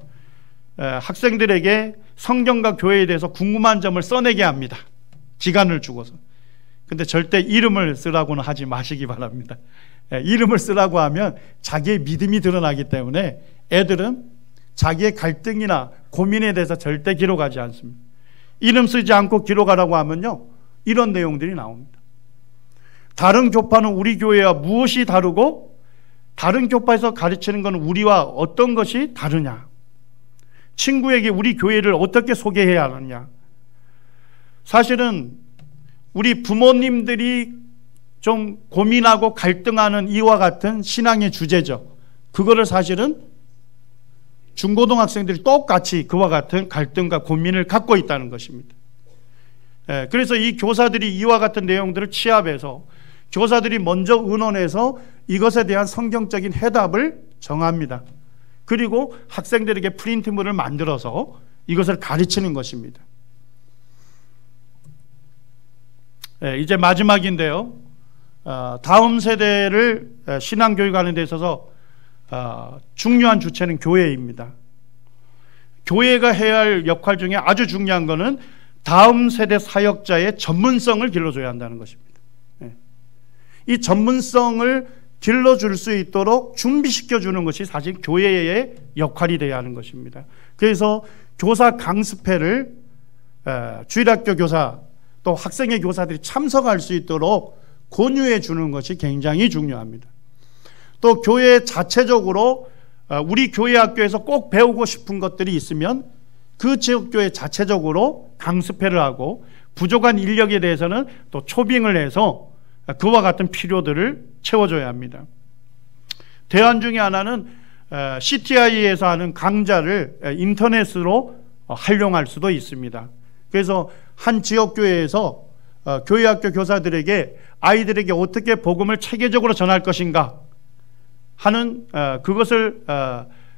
학생들에게 성경과 교회에 대해서 궁금한 점을 써내게 합니다. 기간을 주고서. 근데 절대 이름을 쓰라고는 하지 마시기 바랍니다. 이름을 쓰라고 하면 자기의 믿음이 드러나기 때문에 애들은 자기의 갈등이나 고민에 대해서 절대 기록하지 않습니다. 이름 쓰지 않고 기록하라고 하면요, 이런 내용들이 나옵니다. 다른 교파는 우리 교회와 무엇이 다르고 다른 교파에서 가르치는 건 우리와 어떤 것이 다르냐, 친구에게 우리 교회를 어떻게 소개해야 하느냐. 사실은 우리 부모님들이 좀 고민하고 갈등하는 이와 같은 신앙의 주제죠. 그거를 사실은 중고등학생들이 똑같이 그와 같은 갈등과 고민을 갖고 있다는 것입니다. 그래서 이 교사들이 이와 같은 내용들을 취합해서 교사들이 먼저 의논해서 이것에 대한 성경적인 해답을 정합니다. 그리고 학생들에게 프린트물을 만들어서 이것을 가르치는 것입니다. 이제 마지막인데요, 다음 세대를 신앙교육하는 데 있어서 중요한 주체는 교회입니다. 교회가 해야 할 역할 중에 아주 중요한 것은 다음 세대 사역자의 전문성을 길러줘야 한다는 것입니다. 이 전문성을 길러줄 수 있도록 준비시켜주는 것이 사실 교회의 역할이 되어야 하는 것입니다. 그래서 교사 강습회를 주일학교 교사 또 학생회 교사들이 참석할 수 있도록 권유해 주는 것이 굉장히 중요합니다. 또 교회 자체적으로 우리 교회 학교에서 꼭 배우고 싶은 것들이 있으면 그 지역교회 자체적으로 강습회를 하고, 부족한 인력에 대해서는 또 초빙을 해서 그와 같은 필요들을 채워줘야 합니다. 대안 중에 하나는 CTI에서 하는 강좌를 인터넷으로 활용할 수도 있습니다. 그래서 한 지역교회에서 교회학교 교사들에게 아이들에게 어떻게 복음을 체계적으로 전할 것인가 하는 그것을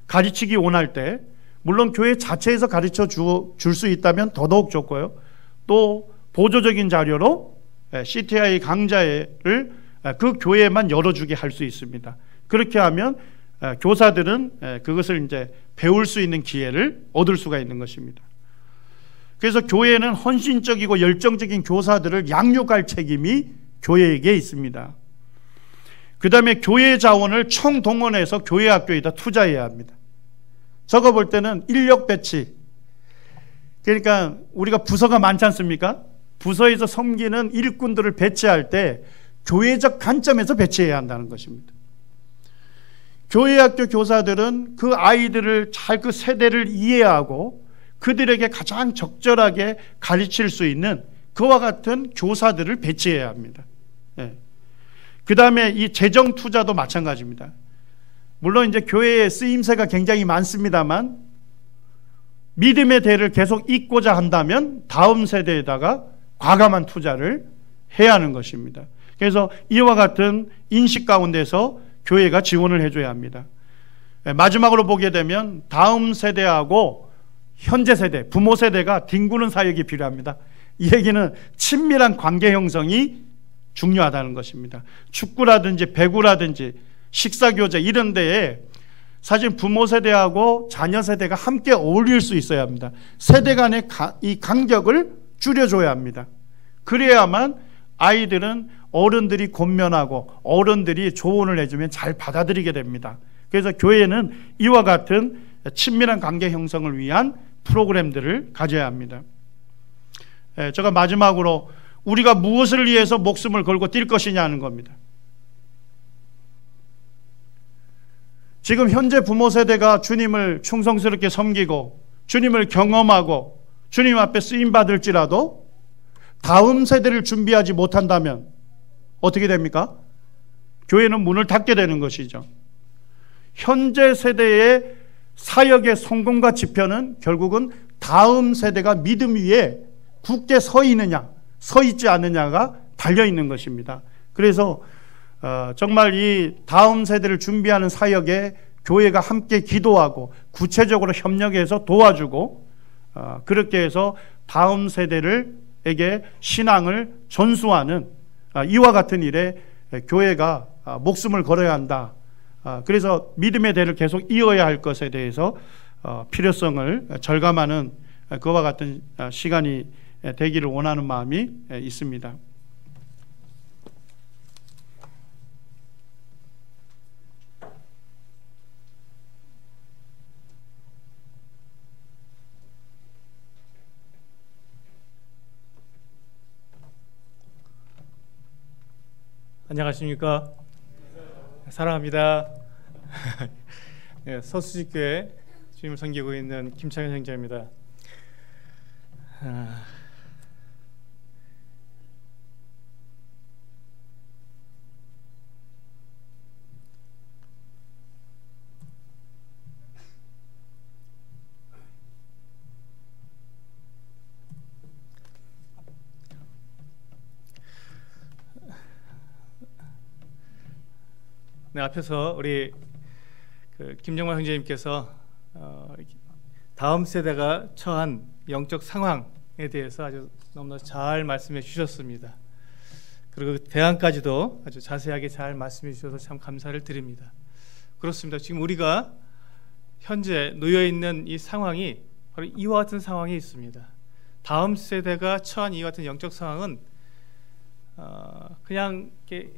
가르치기 원할 때, 물론 교회 자체에서 가르쳐 줄 수 있다면 더더욱 좋고요. 또 보조적인 자료로 CTI 강좌를 그 교회에만 열어주게 할 수 있습니다. 그렇게 하면 교사들은 그것을 이제 배울 수 있는 기회를 얻을 수가 있는 것입니다. 그래서 교회는 헌신적이고 열정적인 교사들을 양육할 책임이 교회에게 있습니다. 그 다음에 교회 자원을 총동원해서 교회 학교에다 투자해야 합니다. 저거 볼 때는 인력 배치, 그러니까 우리가 부서가 많지 않습니까? 부서에서 섬기는 일꾼들을 배치할 때 교회적 관점에서 배치해야 한다는 것입니다. 교회 학교 교사들은 그 아이들을 잘 그 세대를 이해하고 그들에게 가장 적절하게 가르칠 수 있는 그와 같은 교사들을 배치해야 합니다. 그 다음에 이 재정 투자도 마찬가지입니다. 물론 이제 교회의 쓰임새가 굉장히 많습니다만 믿음의 대를 계속 잇고자 한다면 다음 세대에다가 과감한 투자를 해야 하는 것입니다. 그래서 이와 같은 인식 가운데서 교회가 지원을 해줘야 합니다. 마지막으로 보게 되면 다음 세대하고 현재 세대, 부모 세대가 뒹구는 사역이 필요합니다. 이 얘기는 친밀한 관계 형성이 중요하다는 것입니다. 축구라든지 배구라든지 식사교제 이런 데에 사실 부모 세대하고 자녀 세대가 함께 어울릴 수 있어야 합니다. 세대 간의 이 간격을 줄여줘야 합니다. 그래야만 아이들은 어른들이 권면하고 어른들이 조언을 해주면 잘 받아들이게 됩니다. 그래서 교회는 이와 같은 친밀한 관계 형성을 위한 프로그램들을 가져야 합니다. 제가 마지막으로 우리가 무엇을 위해서 목숨을 걸고 뛸 것이냐 하는 겁니다. 지금 현재 부모 세대가 주님을 충성스럽게 섬기고 주님을 경험하고 주님 앞에 쓰임받을지라도 다음 세대를 준비하지 못한다면 어떻게 됩니까? 교회는 문을 닫게 되는 것이죠. 현재 세대의 사역의 성공과 지표는 결국은 다음 세대가 믿음 위에 굳게 서 있느냐, 서 있지 않느냐가 달려 있는 것입니다. 그래서 정말 이 다음 세대를 준비하는 사역에 교회가 함께 기도하고 구체적으로 협력해서 도와주고 그렇게 해서 다음 세대에게 신앙을 전수하는 이와 같은 일에 교회가 목숨을 걸어야 한다. 그래서 믿음의 대를 계속 이어야 할 것에 대해서 필요성을 절감하는 그와 같은 시간이 되기를 원하는 마음이 있습니다. 안녕하십니까? 사랑합니다. 네, 서수지교회 주임을 섬기고 있는 김창현 형제입니다. 네, 앞에서 우리 김정만 형제님께서 다음 세대가 처한 영적 상황에 대해서 아주 너무나 잘 말씀해 주셨습니다. 그리고 대안까지도 아주 자세하게 잘 말씀해 주셔서 참 감사를 드립니다. 그렇습니다. 지금 우리가 현재 놓여 있는 이 상황이 바로 이와 같은 상황이 있습니다. 다음 세대가 처한 이와 같은 영적 상황은 그냥 이렇게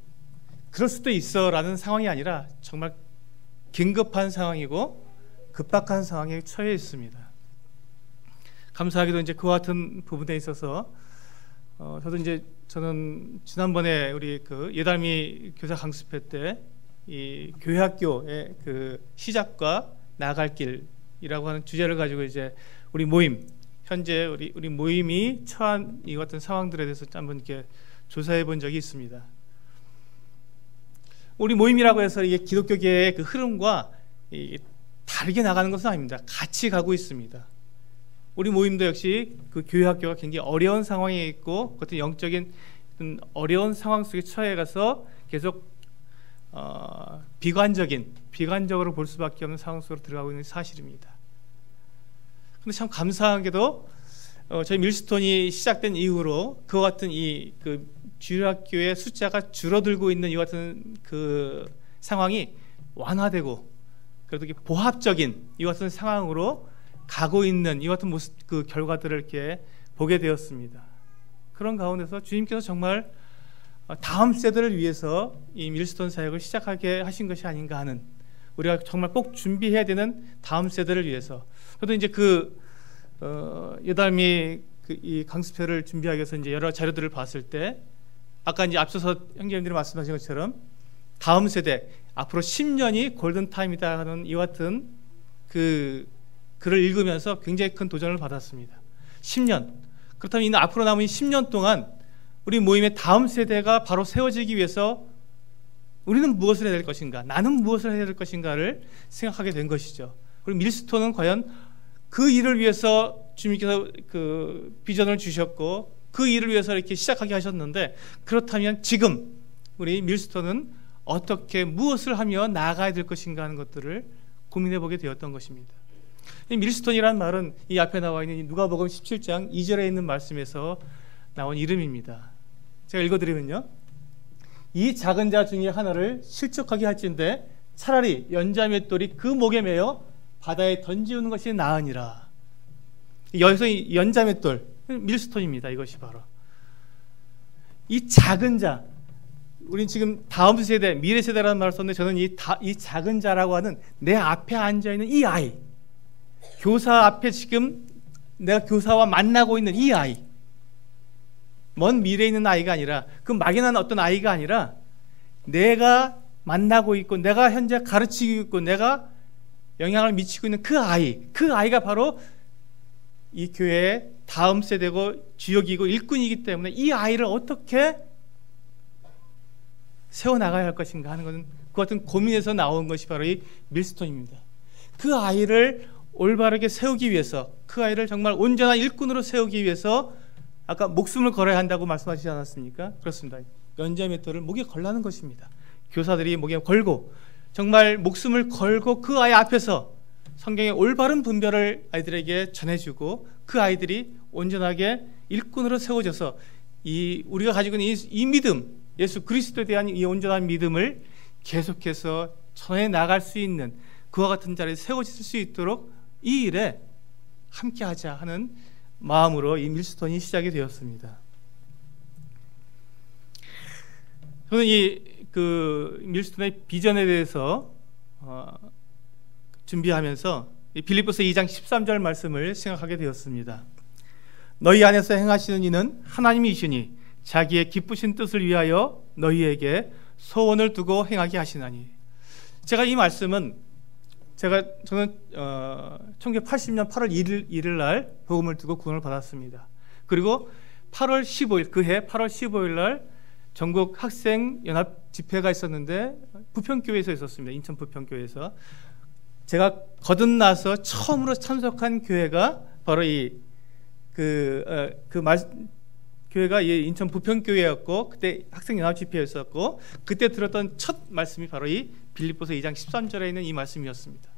그럴 수도 있어라는 상황이 아니라 정말 긴급한 상황이고 급박한 상황에 처해 있습니다. 감사하게도 이제 그와 같은 부분에 있어서 저는 지난번에 우리 그 예달미 교사 강습회 때 이 교회학교의 그 시작과 나아갈 길이라고 하는 주제를 가지고 이제 우리 모임 현재 우리 모임이 처한 이 같은 상황들에 대해서 한번 이렇게 조사해 본 적이 있습니다. 우리 모임이라고 해서 이게 기독교계의 그 흐름과 다르게 나가는 것은 아닙니다. 같이 가고 있습니다. 우리 모임도 역시 그 교회학교가 굉장히 어려운 상황에 있고 어떤 영적인 어려운 상황 속에 처해 가서 계속 비관적으로 볼 수밖에 없는 상황 속으로 들어가고 있는 사실입니다. 그런데 참 감사하게도 저희 밀스톤이 시작된 이후로 그와 같은 그 주일학교의 숫자가 줄어들고 있는 이 같은 그 상황이 완화되고 그래도 보합적인 이 같은 상황으로 가고 있는 이 같은 모습 그 결과들을 이렇게 보게 되었습니다. 그런 가운데서 주님께서 정말 다음 세대를 위해서 이 밀스톤 사역을 시작하게 하신 것이 아닌가 하는 우리가 정말 꼭 준비해야 되는 다음 세대를 위해서 저도 이제 예달미 이 강습회를 준비하기 위해서 이제 여러 자료들을 봤을 때 아까 이제 앞서서 형제님들이 말씀하신 것처럼 다음 세대 앞으로 10년이 골든 타임이다 하는 이와 같은 그 글을 읽으면서 굉장히 큰 도전을 받았습니다. 10년. 그렇다면 이 앞으로 남은 10년 동안 우리 모임의 다음 세대가 바로 세워지기 위해서 우리는 무엇을 해야 될 것인가, 나는 무엇을 해야 될 것인가를 생각하게 된 것이죠. 그리고 밀스톤은 과연 그 일을 위해서 주님께서 그 비전을 주셨고 그 일을 위해서 이렇게 시작하게 하셨는데 그렇다면 지금 우리 밀스톤은 어떻게 무엇을 하며 나아가야 될 것인가 하는 것들을 고민해 보게 되었던 것입니다. 이 밀스톤이라는 말은 이 앞에 나와 있는 누가복음 17장 2절에 있는 말씀에서 나온 이름입니다. 제가 읽어드리면요, 이 작은 자 중에 하나를 실족하게 할진대 차라리 연자맷돌이 그 목에 매어 바다에 던지우는 것이 나으니라. 여기서 이 연자맷돌 밀스톤입니다. 이것이 바로 이 작은 자. 우린 지금 다음 세대, 미래 세대라는 말을 썼는데 저는 이 작은 자라고 하는 내 앞에 앉아 있는 이 아이, 교사 앞에 지금 내가 교사와 만나고 있는 이 아이, 먼 미래에 있는 아이가 아니라 그 막연한 어떤 아이가 아니라 내가 만나고 있고 내가 현재 가르치고 있고 내가 영향을 미치고 있는 그 아이가 바로 이 교회의 다음 세대고 주역이고 일꾼이기 때문에 이 아이를 어떻게 세워나가야 할 것인가 하는 것은 그 같은 고민에서 나온 것이 바로 이 밀스톤입니다. 그 아이를 올바르게 세우기 위해서, 그 아이를 정말 온전한 일꾼으로 세우기 위해서 아까 목숨을 걸어야 한다고 말씀하시지 않았습니까? 그렇습니다. 연자매토를 목에 걸라는 것입니다. 교사들이 목에 걸고 정말 목숨을 걸고 그 아이 앞에서 성경의 올바른 분별을 아이들에게 전해주고 그 아이들이 온전하게 일꾼으로 세워져서 우리가 가지고 있는 이 믿음, 예수 그리스도에 대한 이 온전한 믿음을 계속해서 전해 나갈 수 있는 그와 같은 자리에 세워질 수 있도록 이 일에 함께하자 하는 마음으로 이 밀스톤이 시작이 되었습니다. 저는 그 밀스톤의 비전에 대해서 준비하면서 이 빌립보서 2장 13절 말씀을 생각하게 되었습니다. 너희 안에서 행하시는 이는 하나님이시니 자기의 기쁘신 뜻을 위하여 너희에게 소원을 두고 행하게 하시나니. 제가 이 말씀은 저는 1980년 8월 1일 날 복음을 듣고 구원을 받았습니다. 그리고 8월 15일 그해 8월 15일 날 전국 학생 연합 집회가 있었는데 부평교회에서 있었습니다. 인천 부평교회에서 제가 거듭나서 처음으로 참석한 교회가 바로 교회가 인천 부평교회였고 그때 학생 연합 집회였었고 그때 들었던 첫 말씀이 바로 이 빌립보서 2장 13절에 있는 이 말씀이었습니다.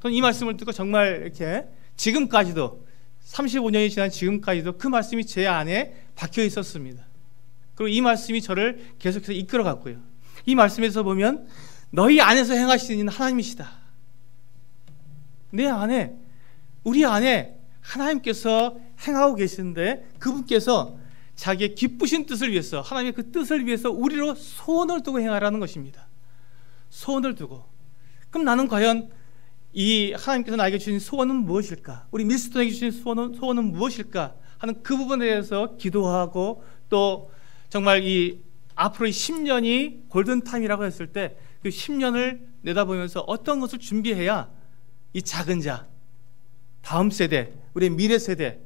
저는 이 말씀을 듣고 정말 이렇게 지금까지도 35년이 지난 지금까지도 그 말씀이 제 안에 박혀 있었습니다. 그리고 이 말씀이 저를 계속해서 이끌어 갔고요. 이 말씀에서 보면 너희 안에서 행하시는 이는 하나님이시다. 내 안에, 우리 안에 하나님께서 행하고 계시는데 그분께서 자기의 기쁘신 뜻을 위해서, 하나님의 그 뜻을 위해서 우리로 소원을 두고 행하라는 것입니다. 소원을 두고. 그럼 나는 과연 이 하나님께서 나에게 주신 소원은 무엇일까? 우리 밀스톤에게 주신 소원은 무엇일까? 하는 그 부분에 대해서 기도하고 또 정말 이 앞으로 10년이 골든타임이라고 했을 때 그 10년을 내다보면서 어떤 것을 준비해야 이 작은 자, 다음 세대, 우리의 미래 세대,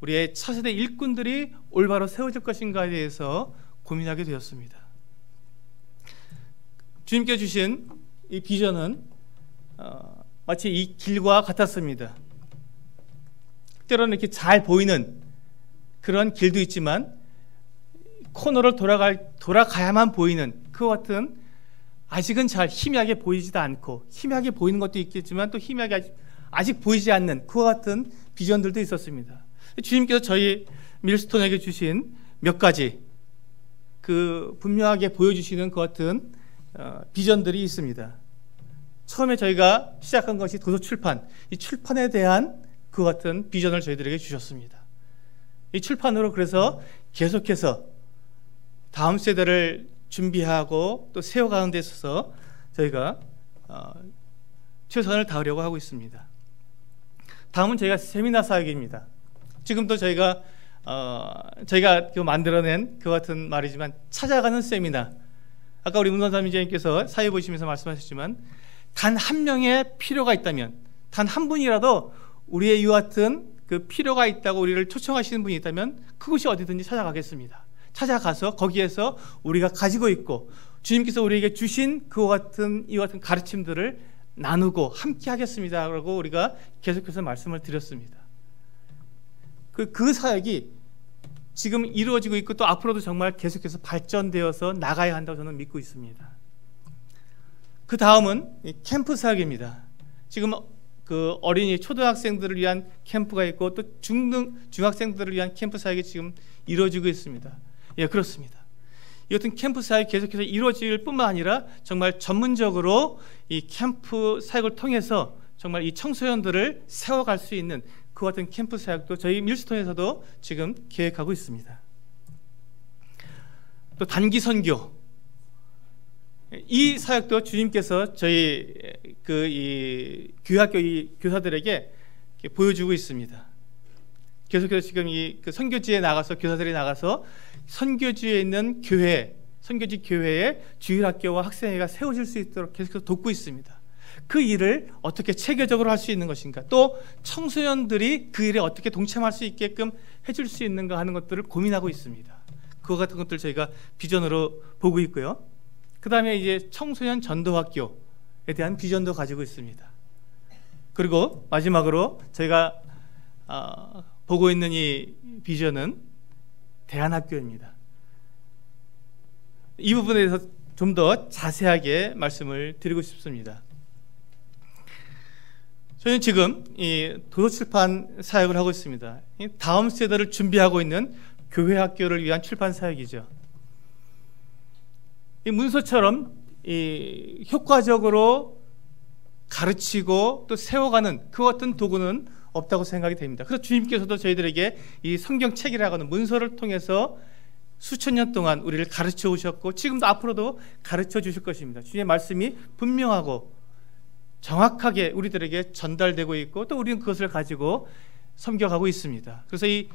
우리의 차세대 일꾼들이 올바로 세워질 것인가에 대해서 고민하게 되었습니다. 주님께 주신 이 비전은 마치 이 길과 같았습니다. 때로는 이렇게 잘 보이는 그런 길도 있지만 코너를 돌아가야만 보이는 그와 같은 아직은 잘 희미하게 보이지도 않고 희미하게 보이는 것도 있겠지만 또 희미하게 아직 보이지 않는 그와 같은 비전들도 있었습니다. 주님께서 저희 밀스톤에게 주신 몇 가지 그 분명하게 보여주시는 그 같은 비전들이 있습니다. 처음에 저희가 시작한 것이 도서 출판, 이 출판에 대한 그 같은 비전을 저희들에게 주셨습니다. 이 출판으로 그래서 계속해서 다음 세대를 준비하고 또 세워가는 데 있어서 저희가 최선을 다하려고 하고 있습니다. 다음은 저희가 세미나 사역입니다. 지금도 저희가 만들어낸 그 같은 말이지만 찾아가는 세미나. 아까 우리 문선삼 이재님께서 사회 보시면서 말씀하셨지만 단 한 명의 필요가 있다면, 단 한 분이라도 우리의 이와 같은 그 필요가 있다고 우리를 초청하시는 분이 있다면 그곳이 어디든지 찾아가겠습니다. 찾아가서 거기에서 우리가 가지고 있고 주님께서 우리에게 주신 이와 같은 가르침들을 나누고 함께 하겠습니다. 라고 우리가 계속해서 말씀을 드렸습니다. 그 사역이 지금 이루어지고 있고 또 앞으로도 정말 계속해서 발전되어서 나가야 한다고 저는 믿고 있습니다. 그 다음은 캠프 사역입니다. 지금 그 어린이 초등학생들을 위한 캠프가 있고 또 중학생들을 위한 캠프 사역이 지금 이루어지고 있습니다. 예, 그렇습니다. 이 같은 캠프 사역이 계속해서 이루어질 뿐만 아니라 정말 전문적으로 이 캠프 사역을 통해서 정말 이 청소년들을 세워갈 수 있는 그 같은 캠프 사역도 저희 밀스톤에서도 지금 계획하고 있습니다. 또 단기 선교, 이 사역도 주님께서 저희 이 교회학교 이 교사들에게 보여주고 있습니다. 계속해서 지금 그 선교지에 나가서 교사들이 나가서 선교지에 있는 선교지 교회에 주일학교와 학생회가 세워질 수 있도록 계속해서 돕고 있습니다. 그 일을 어떻게 체계적으로 할 수 있는 것인가, 또 청소년들이 그 일에 어떻게 동참할 수 있게끔 해줄 수 있는가 하는 것들을 고민하고 있습니다. 그와 같은 것들 저희가 비전으로 보고 있고요. 그 다음에 이제 청소년 전도학교에 대한 비전도 가지고 있습니다. 그리고 마지막으로 저희가 보고 있는 이 비전은 대안학교입니다. 이 부분에 대해서 좀 더 자세하게 말씀을 드리고 싶습니다. 저는 지금 이 도서출판 사역을 하고 있습니다. 다음 세대를 준비하고 있는 교회 학교를 위한 출판 사역이죠. 이 문서처럼 이 효과적으로 가르치고 또 세워가는 그 어떤 도구는 없다고 생각이 됩니다. 그래서 주님께서도 저희들에게 이 성경책이라고 하는 문서를 통해서 수천 년 동안 우리를 가르쳐 오셨고 지금도 앞으로도 가르쳐 주실 것입니다. 주님의 말씀이 분명하고 정확하게 우리들에게 전달되고 있고 또 우리는 그것을 가지고 섬겨가고 있습니다. 그래서 이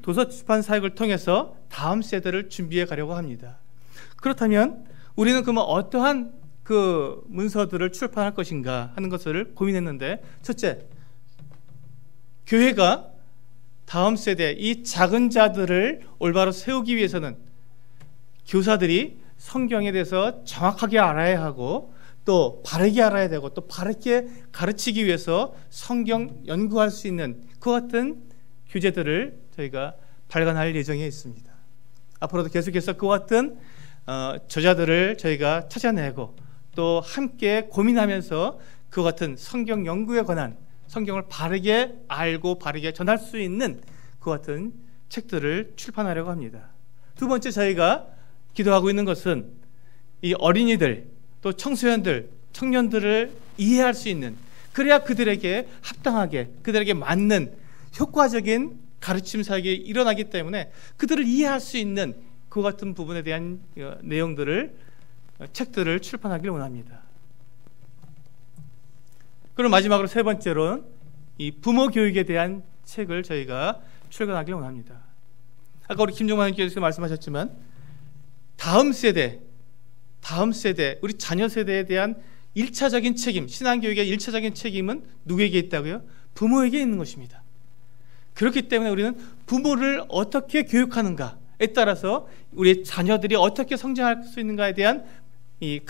도서 출판 사역을 통해서 다음 세대를 준비해 가려고 합니다. 그렇다면 우리는 그러면 어떠한 그 문서들을 출판할 것인가 하는 것을 고민했는데, 첫째, 교회가 다음 세대 이 작은 자들을 올바로 세우기 위해서는 교사들이 성경에 대해서 정확하게 알아야 하고 또 바르게 알아야 되고 또 바르게 가르치기 위해서 성경 연구할 수 있는 그 같은 교재들을 저희가 발간할 예정에 있습니다. 앞으로도 계속해서 그 같은 저자들을 저희가 찾아내고 또 함께 고민하면서 그 같은 성경 연구에 관한 성경을 바르게 알고 바르게 전할 수 있는 그 같은 책들을 출판하려고 합니다. 두 번째, 저희가 기도하고 있는 것은 이 어린이들 또 청소년들, 청년들을 이해할 수 있는, 그래야 그들에게 합당하게 그들에게 맞는 효과적인 가르침 사역이 일어나기 때문에 그들을 이해할 수 있는 그 같은 부분에 대한 내용들을 책들을 출판하기를 원합니다. 그리고 마지막으로 세 번째로는 이 부모 교육에 대한 책을 저희가 출간하기를 원합니다. 아까 우리 김종만 교수께서 말씀하셨지만 다음 세대 우리 자녀 세대에 대한 1차적인 책임, 신앙교육의 1차적인 책임은 누구에게 있다고요? 부모에게 있는 것입니다. 그렇기 때문에 우리는 부모를 어떻게 교육하는가에 따라서 우리 자녀들이 어떻게 성장할 수 있는가에 대한 이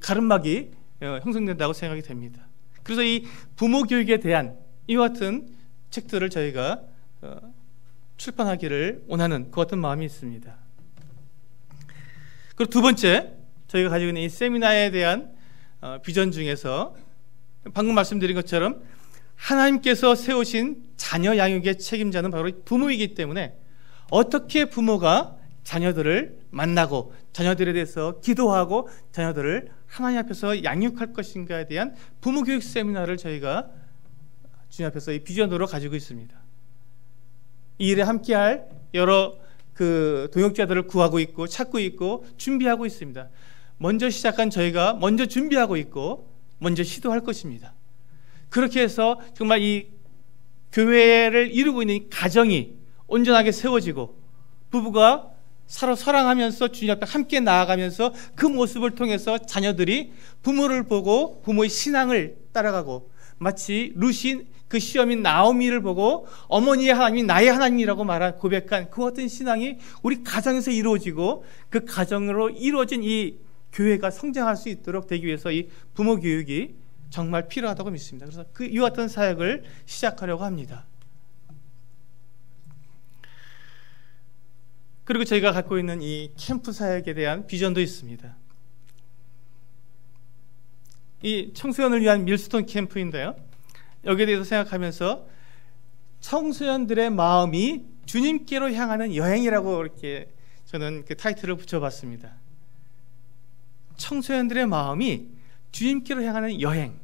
가름막이 형성된다고 생각이 됩니다. 그래서 이 부모 교육에 대한 이와 같은 책들을 저희가 출판하기를 원하는 그 같은 마음이 있습니다. 그리고 두 번째, 저희가 가지고 있는 이 세미나에 대한 비전 중에서 방금 말씀드린 것처럼 하나님께서 세우신 자녀 양육의 책임자는 바로 부모이기 때문에 어떻게 부모가 자녀들을 만나고 자녀들에 대해서 기도하고 자녀들을 하나님 앞에서 양육할 것인가에 대한 부모 교육 세미나를 저희가 주님 앞에서 이 비전으로 가지고 있습니다. 이 일에 함께할 여러 그 동역자들을 구하고 있고 찾고 있고 준비하고 있습니다. 먼저 시작한 저희가 먼저 준비하고 있고 먼저 시도할 것입니다. 그렇게 해서 정말 이 교회를 이루고 있는 이 가정이 온전하게 세워지고 부부가 서로 사랑하면서 주님 앞에 함께 나아가면서 그 모습을 통해서 자녀들이 부모를 보고 부모의 신앙을 따라가고, 마치 루시 그 시어민 나오미를 보고 어머니의 하나님이 나의 하나님이라고 고백한 그 어떤 신앙이 우리 가정에서 이루어지고 그 가정으로 이루어진 이 교회가 성장할 수 있도록 되기 위해서 이 부모 교육이 정말 필요하다고 믿습니다. 그래서 이와 같은 사역을 시작하려고 합니다. 그리고 저희가 갖고 있는 이 캠프 사역에 대한 비전도 있습니다. 이 청소년을 위한 밀스톤 캠프인데요, 여기에 대해서 생각하면서 청소년들의 마음이 주님께로 향하는 여행이라고 이렇게 저는 그 타이틀을 붙여봤습니다. 청소년들의 마음이 주님께로 향하는 여행.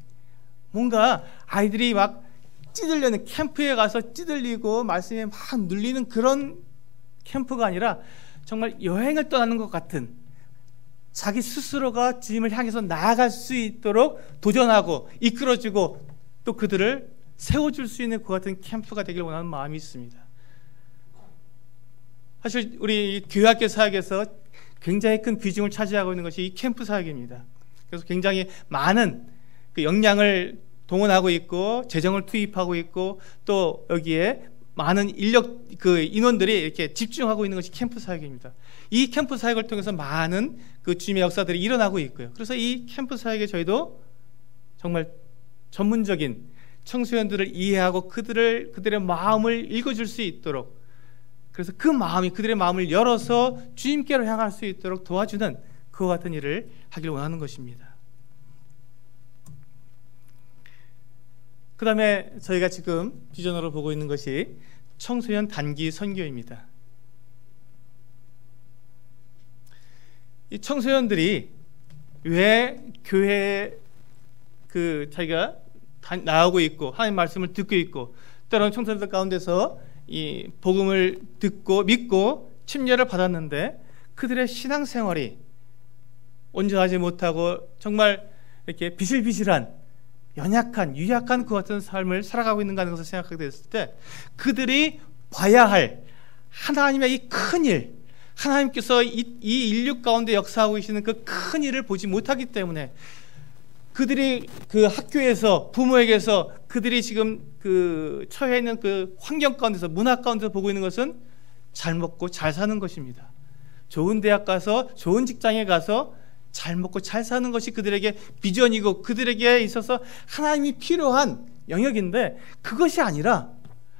뭔가 아이들이 막 찌들려는, 캠프에 가서 찌들리고 말씀에 막 눌리는 그런 캠프가 아니라 정말 여행을 떠나는 것 같은, 자기 스스로가 주님을 향해서 나아갈 수 있도록 도전하고 이끌어주고 또 그들을 세워줄 수 있는 그 같은 캠프가 되길 원하는 마음이 있습니다. 사실 우리 교회학교 사역에서 굉장히 큰 비중을 차지하고 있는 것이 이 캠프 사역입니다. 그래서 굉장히 많은 그 역량을 동원하고 있고 재정을 투입하고 있고 또 여기에 많은 인력 그 인원들이 이렇게 집중하고 있는 것이 캠프 사역입니다. 이 캠프 사역을 통해서 많은 그 주님의 역사들이 일어나고 있고요. 그래서 이 캠프 사역에 저희도 정말 전문적인 청소년들을 이해하고 그들의 마음을 읽어줄 수 있도록, 그래서 그 마음이 그들의 마음을 열어서 주님께로 향할 수 있도록 도와주는 그와 같은 일을 하길 원하는 것입니다. 그 다음에 저희가 지금 비전으로 보고 있는 것이 청소년 단기 선교입니다. 이 청소년들이 왜 교회에 자기가 나오고 있고 하나님 말씀을 듣고 있고, 때로는 청소년들 가운데서 이 복음을 듣고 믿고 침례를 받았는데 그들의 신앙생활이 온전하지 못하고 정말 이렇게 비실비실한 연약한 유약한 그 같은 삶을 살아가고 있는가 하는 것을 생각하게 됐을 때, 그들이 봐야 할 하나님의 이 큰 일, 하나님께서 이 인류 가운데 역사하고 계시는 그 큰 일을 보지 못하기 때문에, 그들이 그 학교에서 부모에게서 그들이 지금 그 처해 있는 그 환경 가운데서, 문화 가운데서 보고 있는 것은 잘 먹고 잘 사는 것입니다. 좋은 대학 가서 좋은 직장에 가서 잘 먹고 잘 사는 것이 그들에게 비전이고 그들에게 있어서 하나님이 필요한 영역인데, 그것이 아니라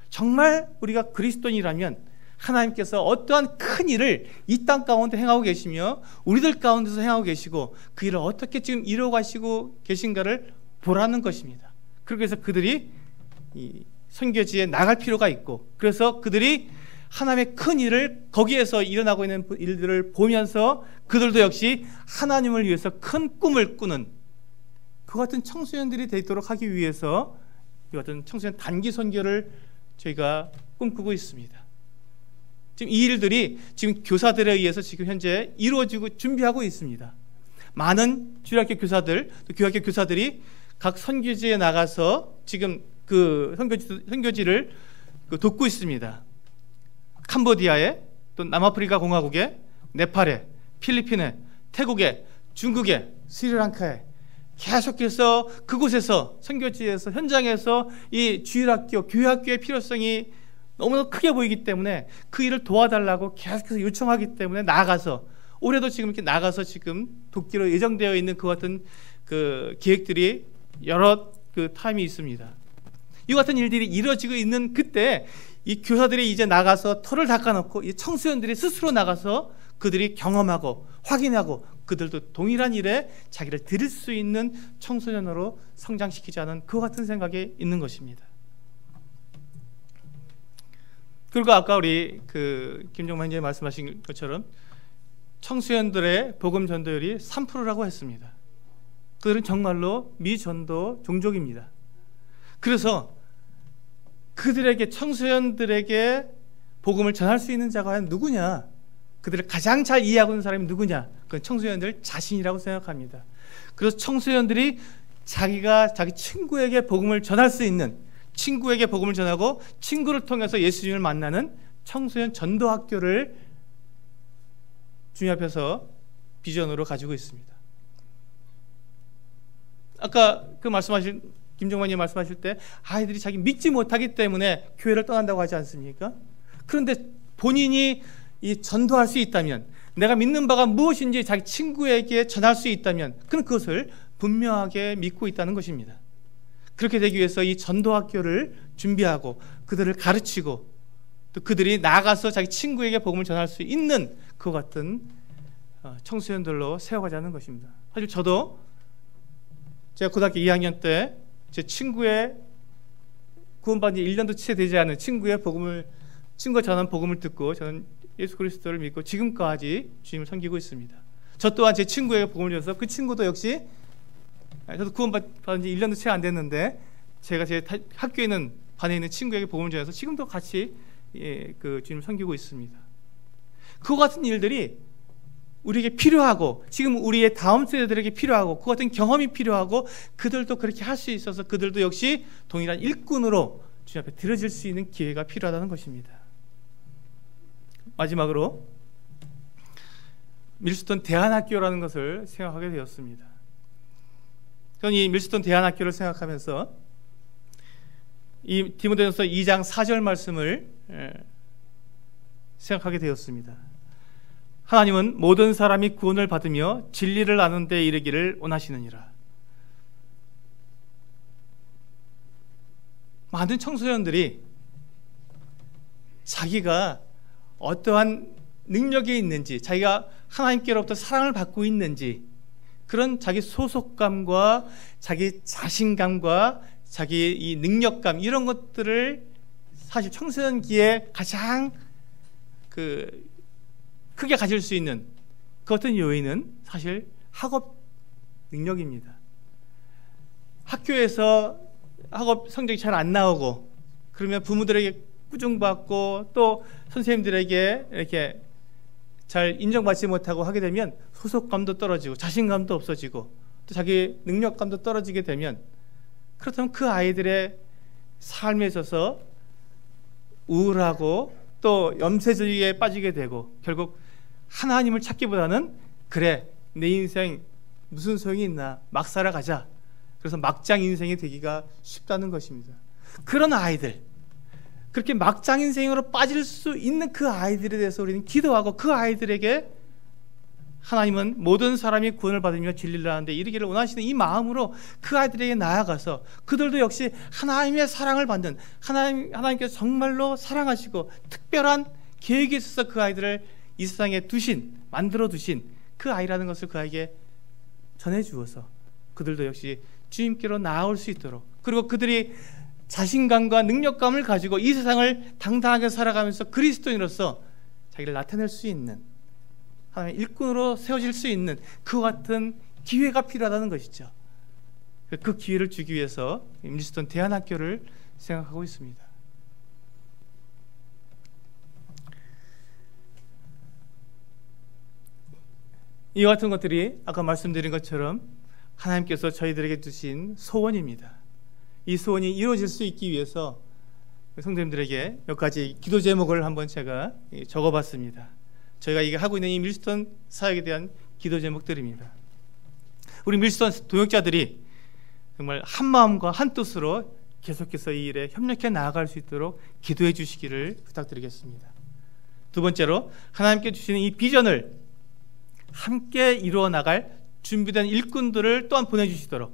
정말 우리가 그리스도인이라면 하나님께서 어떠한 큰 일을 이 땅 가운데 행하고 계시며 우리들 가운데서 행하고 계시고 그 일을 어떻게 지금 이루어 가시고 계신가를 보라는 것입니다. 그래서 그들이 이 선교지에 나갈 필요가 있고, 그래서 그들이 하나님의 큰 일을 거기에서 일어나고 있는 일들을 보면서 그들도 역시 하나님을 위해서 큰 꿈을 꾸는 그 같은 청소년들이 되도록 하기 위해서 이 같은 청소년 단기 선교를 저희가 꿈꾸고 있습니다. 지금 이 일들이 지금 교사들에 의해서 지금 현재 이루어지고 준비하고 있습니다. 많은 주일학교 교사들, 또 교학교 교사들이 각 선교지에 나가서 지금 그 선교지를 돕고 있습니다. 캄보디아에, 또 남아프리카 공화국에, 네팔에, 필리핀에, 태국에, 중국에, 스리랑카에 계속해서 그곳에서 선교지에서 현장에서 이 주일학교, 교회학교의 필요성이 너무나 크게 보이기 때문에 그 일을 도와달라고 계속해서 요청하기 때문에 나가서, 올해도 지금 이렇게 나가서 지금 돕기로 예정되어 있는 그 같은 그 계획들이 여러 그 타임이 있습니다. 이 같은 일들이 이루어지고 있는 그때 이 교사들이 이제 나가서 털을 닦아놓고 이 청소년들이 스스로 나가서 그들이 경험하고 확인하고 그들도 동일한 일에 자기를 드릴 수 있는 청소년으로 성장시키자는 그 같은 생각이 있는 것입니다. 그리고 아까 우리 그 김정만 형제님 말씀하신 것처럼 청소년들의 복음 전도율이 3%라고 했습니다. 그들은 정말로 미전도 종족입니다. 그래서 그들에게, 청소년들에게 복음을 전할 수 있는 자가 누구냐? 그들을 가장 잘 이해하고 있는 사람이 누구냐? 그건 청소년들 자신이라고 생각합니다. 그래서 청소년들이 자기 친구에게 복음을 전할 수 있는, 친구에게 복음을 전하고 친구를 통해서 예수님을 만나는 청소년 전도학교를 주님 앞에서 비전으로 가지고 있습니다. 아까 그 말씀하신 김정만님 말씀하실 때 아이들이 자기 믿지 못하기 때문에 교회를 떠난다고 하지 않습니까? 그런데 본인이 이 전도할 수 있다면, 내가 믿는 바가 무엇인지 자기 친구에게 전할 수 있다면 그는 그것을 분명하게 믿고 있다는 것입니다. 그렇게 되기 위해서 이 전도학교를 준비하고 그들을 가르치고 또 그들이 나가서 자기 친구에게 복음을 전할 수 있는 그 같은 청소년들로 세워가자는 것입니다. 사실 저도 제가 고등학교 2학년 때 제 친구의 구원받은 지 1년도 채 되지 않은 친구가 전한 복음을 듣고 저는 예수 그리스도를 믿고 지금까지 주님을 섬기고 있습니다. 저 또한 제 친구에게 복음을 전해서 그 친구도 역시, 저도 구원받은 지 1년도 채 안 됐는데 제가 제 학교에 있는 반에 있는 친구에게 복음을 전해서 지금도 같이 그 주님을 섬기고 있습니다. 그와 같은 일들이 우리에게 필요하고 지금 우리의 다음 세대들에게 필요하고 그 같은 경험이 필요하고 그들도 그렇게 할 수 있어서 그들도 역시 동일한 일꾼으로 주님 앞에 드려질 수 있는 기회가 필요하다는 것입니다. 마지막으로 밀스톤 대안학교라는 것을 생각하게 되었습니다. 저는 이 밀스톤 대안학교를 생각하면서 이 디모데전서 2장 4절 말씀을 생각하게 되었습니다. 하나님은 모든 사람이 구원을 받으며 진리를 아는 데 이르기를 원하시느니라. 많은 청소년들이 자기가 어떠한 능력이 있는지, 자기가 하나님께로부터 사랑을 받고 있는지, 그런 자기 소속감과 자기 자신감과 자기 이 능력감, 이런 것들을 사실 청소년기에 가장 크게 가질 수 있는 그 어떤 요인은 사실 학업 능력입니다. 학교에서 학업 성적이 잘 안 나오고 그러면 부모들에게 꾸중받고 또 선생님들에게 이렇게 잘 인정받지 못하고 하게 되면 소속감도 떨어지고 자신감도 없어지고 또 자기 능력감도 떨어지게 되면, 그렇다면 그 아이들의 삶에 있어서 우울하고 또 염세주의에 빠지게 되고 결국 하나님을 찾기보다는 그래 내 인생 무슨 소용이 있나 막 살아가자, 그래서 막장 인생이 되기가 쉽다는 것입니다. 그런 아이들, 그렇게 막장 인생으로 빠질 수 있는 그 아이들에 대해서 우리는 기도하고 그 아이들에게 하나님은 모든 사람이 구원을 받으며 진리를 하는데 이르기를 원하시는 이 마음으로 그 아이들에게 나아가서 그들도 역시 하나님의 사랑을 받는, 하나님께서 정말로 사랑하시고 특별한 계획이 있어서 그 아이들을 이 세상에 만들어 두신 그 아이라는 것을 그 아이에게 전해주어서 그들도 역시 주님께로 나아올 수 있도록, 그리고 그들이 자신감과 능력감을 가지고 이 세상을 당당하게 살아가면서 그리스도인으로서 자기를 나타낼 수 있는 하나님의 일꾼으로 세워질 수 있는 그와 같은 기회가 필요하다는 것이죠. 그 기회를 주기 위해서 밀스톤 대안학교를 생각하고 있습니다. 이와 같은 것들이 아까 말씀드린 것처럼 하나님께서 저희들에게 주신 소원입니다. 이 소원이 이루어질 수 있기 위해서 성도님들에게 몇 가지 기도 제목을 한번 제가 적어봤습니다. 저희가 이게 하고 있는 이 밀스톤 사역에 대한 기도 제목들입니다. 우리 밀스톤 동역자들이 정말 한 마음과 한 뜻으로 계속해서 이 일에 협력해 나아갈 수 있도록 기도해 주시기를 부탁드리겠습니다. 두 번째로 하나님께 주시는 이 비전을 함께 이루어 나갈 준비된 일꾼들을 또한 보내주시도록,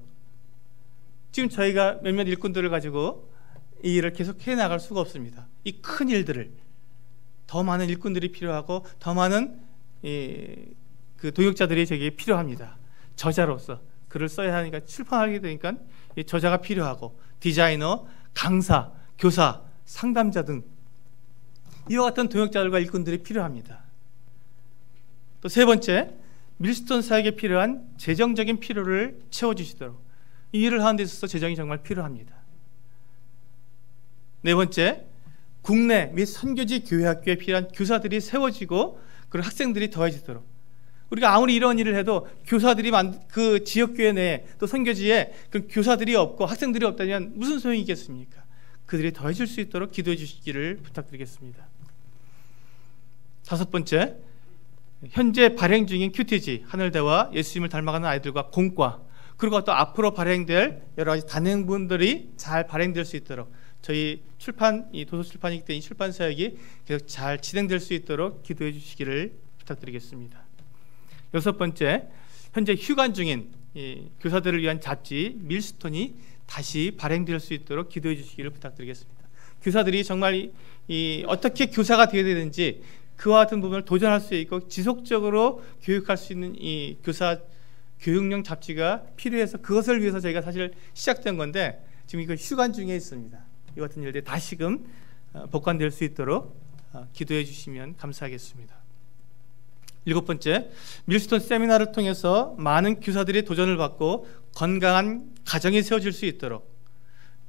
지금 저희가 몇몇 일꾼들을 가지고 이 일을 계속해 나갈 수가 없습니다. 이 큰 일들을 더 많은 일꾼들이 필요하고 더 많은 그 동역자들이 저에게 필요합니다. 저자로서 글을 써야 하니까 출판하게 되니까 이 저자가 필요하고 디자이너, 강사, 교사, 상담자 등 이와 같은 동역자들과 일꾼들이 필요합니다. 또 세 번째, 밀스톤 사역에 필요한 재정적인 필요를 채워주시도록, 이 일을 하는 데 있어서 재정이 정말 필요합니다. 네 번째, 국내 및 선교지 교회학교에 필요한 교사들이 세워지고 그리고 학생들이 더해지도록, 우리가 아무리 이런 일을 해도 교사들이 그 지역교회 내에 또 선교지에 그 교사들이 없고 학생들이 없다면 무슨 소용이 있겠습니까? 그들이 더해질 수 있도록 기도해 주시기를 부탁드리겠습니다. 다섯 번째, 현재 발행 중인 QTG 하늘대와 예수님을 닮아가는 아이들과 공과, 그리고 또 앞으로 발행될 여러 가지 단행본들이 잘 발행될 수 있도록 저희 이 도서 출판이기 때문에 이 출판 사역이 계속 잘 진행될 수 있도록 기도해 주시기를 부탁드리겠습니다. 여섯 번째, 현재 휴관 중인 교사들을 위한 잡지 밀스톤이 다시 발행될 수 있도록 기도해 주시기를 부탁드리겠습니다. 교사들이 정말 어떻게 교사가 되어야 되는지 그와 같은 부분을 도전할 수 있고 지속적으로 교육할 수 있는 이 교사 교육용 잡지가 필요해서 그것을 위해서 저희가 사실 시작된 건데 지금 이거 휴관 중에 있습니다. 이 같은 일들이 다시금 복관될 수 있도록 기도해 주시면 감사하겠습니다. 일곱 번째, 밀스톤 세미나를 통해서 많은 교사들이 도전을 받고 건강한 가정이 세워질 수 있도록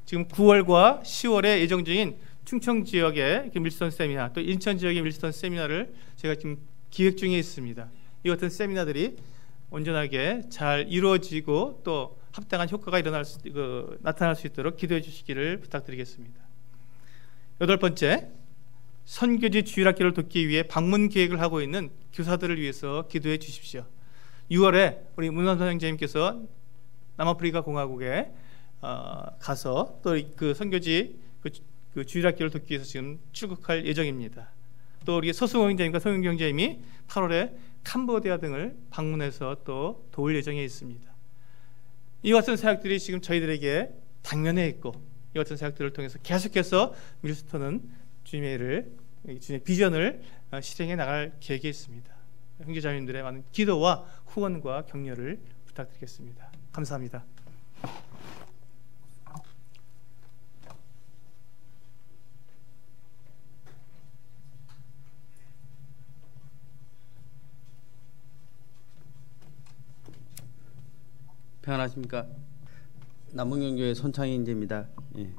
지금 9월과 10월에 예정 중인 충청 지역의 밀스톤 세미나, 또 인천 지역의 밀스톤 세미나를 제가 지금 기획 중에 있습니다. 이 같은 세미나들이 온전하게 잘 이루어지고 또 합당한 효과가 나타날 수 있도록 기도해 주시기를 부탁드리겠습니다. 여덟 번째, 선교지 주일학교를 돕기 위해 방문 계획을 하고 있는 교사들을 위해서 기도해 주십시오. 6월에 우리 문선선 형제님께서 남아프리카 공화국에 가서 또 그 선교지 그 주일학교를 돕기 위해서 지금 출국할 예정입니다. 또 우리 서승호 형제님과 성윤기 형제님이 8월에 캄보디아 등을 방문해서 또 도울 예정에 있습니다. 이 같은 사역들이 지금 저희들에게 당면에 있고 이 같은 사역들을 통해서 계속해서 밀스톤은 주님의 비전을 실행해 나갈 계획이 있습니다. 형제자매님들의 많은 기도와 후원과 격려를 부탁드리겠습니다. 감사합니다. 평안하십니까? 남북영교회 손창희 인재입니다. 예.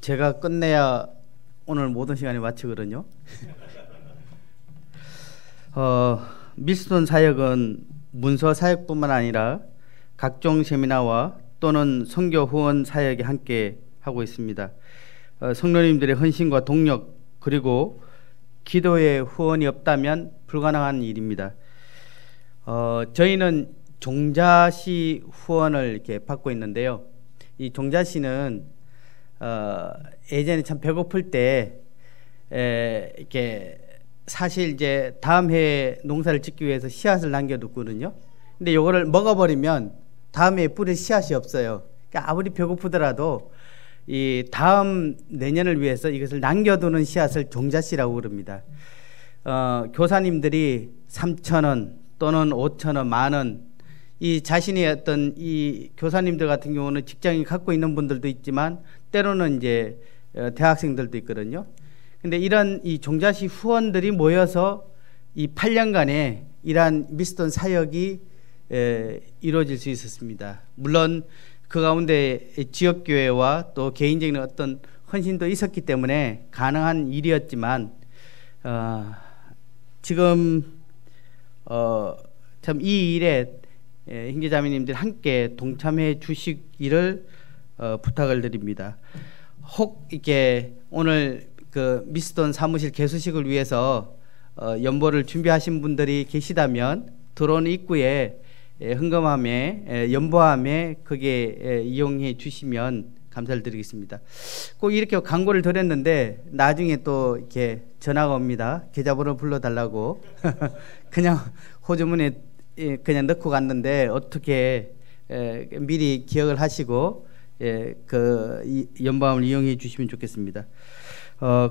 제가 끝내야 오늘 모든 시간이 마치거든요. 밀스톤 사역은 문서 사역뿐만 아니라 각종 세미나와 또는 선교 후원 사역에 함께 하고 있습니다. 성도님들의 헌신과 동력 그리고 기도의 후원이 없다면 불가능한 일입니다. 저희는 종자시 후원을 이렇게 받고 있는데요. 이 종자시는 예전에 참 배고플 때 이렇게 사실 이제 다음 해에 농사를 짓기 위해서 씨앗을 남겨두거든요. 근데 이거를 먹어버리면 다음 해에 뿌릴 씨앗이 없어요. 그러니까 아무리 배고프더라도 이 다음 내년을 위해서 이것을 남겨두는 씨앗을 종자씨라고 부릅니다. 교사님들이 3,000원 또는 5,000원, 만원 이 자신의 어떤 이 교사님들 같은 경우는 직장이 갖고 있는 분들도 있지만 때로는 이제 대학생들도 있거든요. 근데 이런 이 종자시 후원들이 모여서 이 8년간에 이러한 밀스톤 사역이 이루어질 수 있었습니다. 물론 그 가운데 지역교회와 또 개인적인 어떤 헌신도 있었기 때문에 가능한 일이었지만 지금 참 이 일에 형제자매님들 함께 동참해 주시기를 부탁을 드립니다. 혹 이렇게 오늘 그 밀스톤 사무실 개소식을 위해서 연보를 준비하신 분들이 계시다면 들어온 입구에 헌금함에 연보함에 거기에 이용해 주시면 감사를 드리겠습니다. 꼭 이렇게 광고를 드렸는데 나중에 또 이렇게 전화가 옵니다. 계좌번호 불러달라고. 그냥 호주머니에 그냥 넣고 갔는데 어떻게 미리 기억을 하시고 그 연보함을 이용해 주시면 좋겠습니다.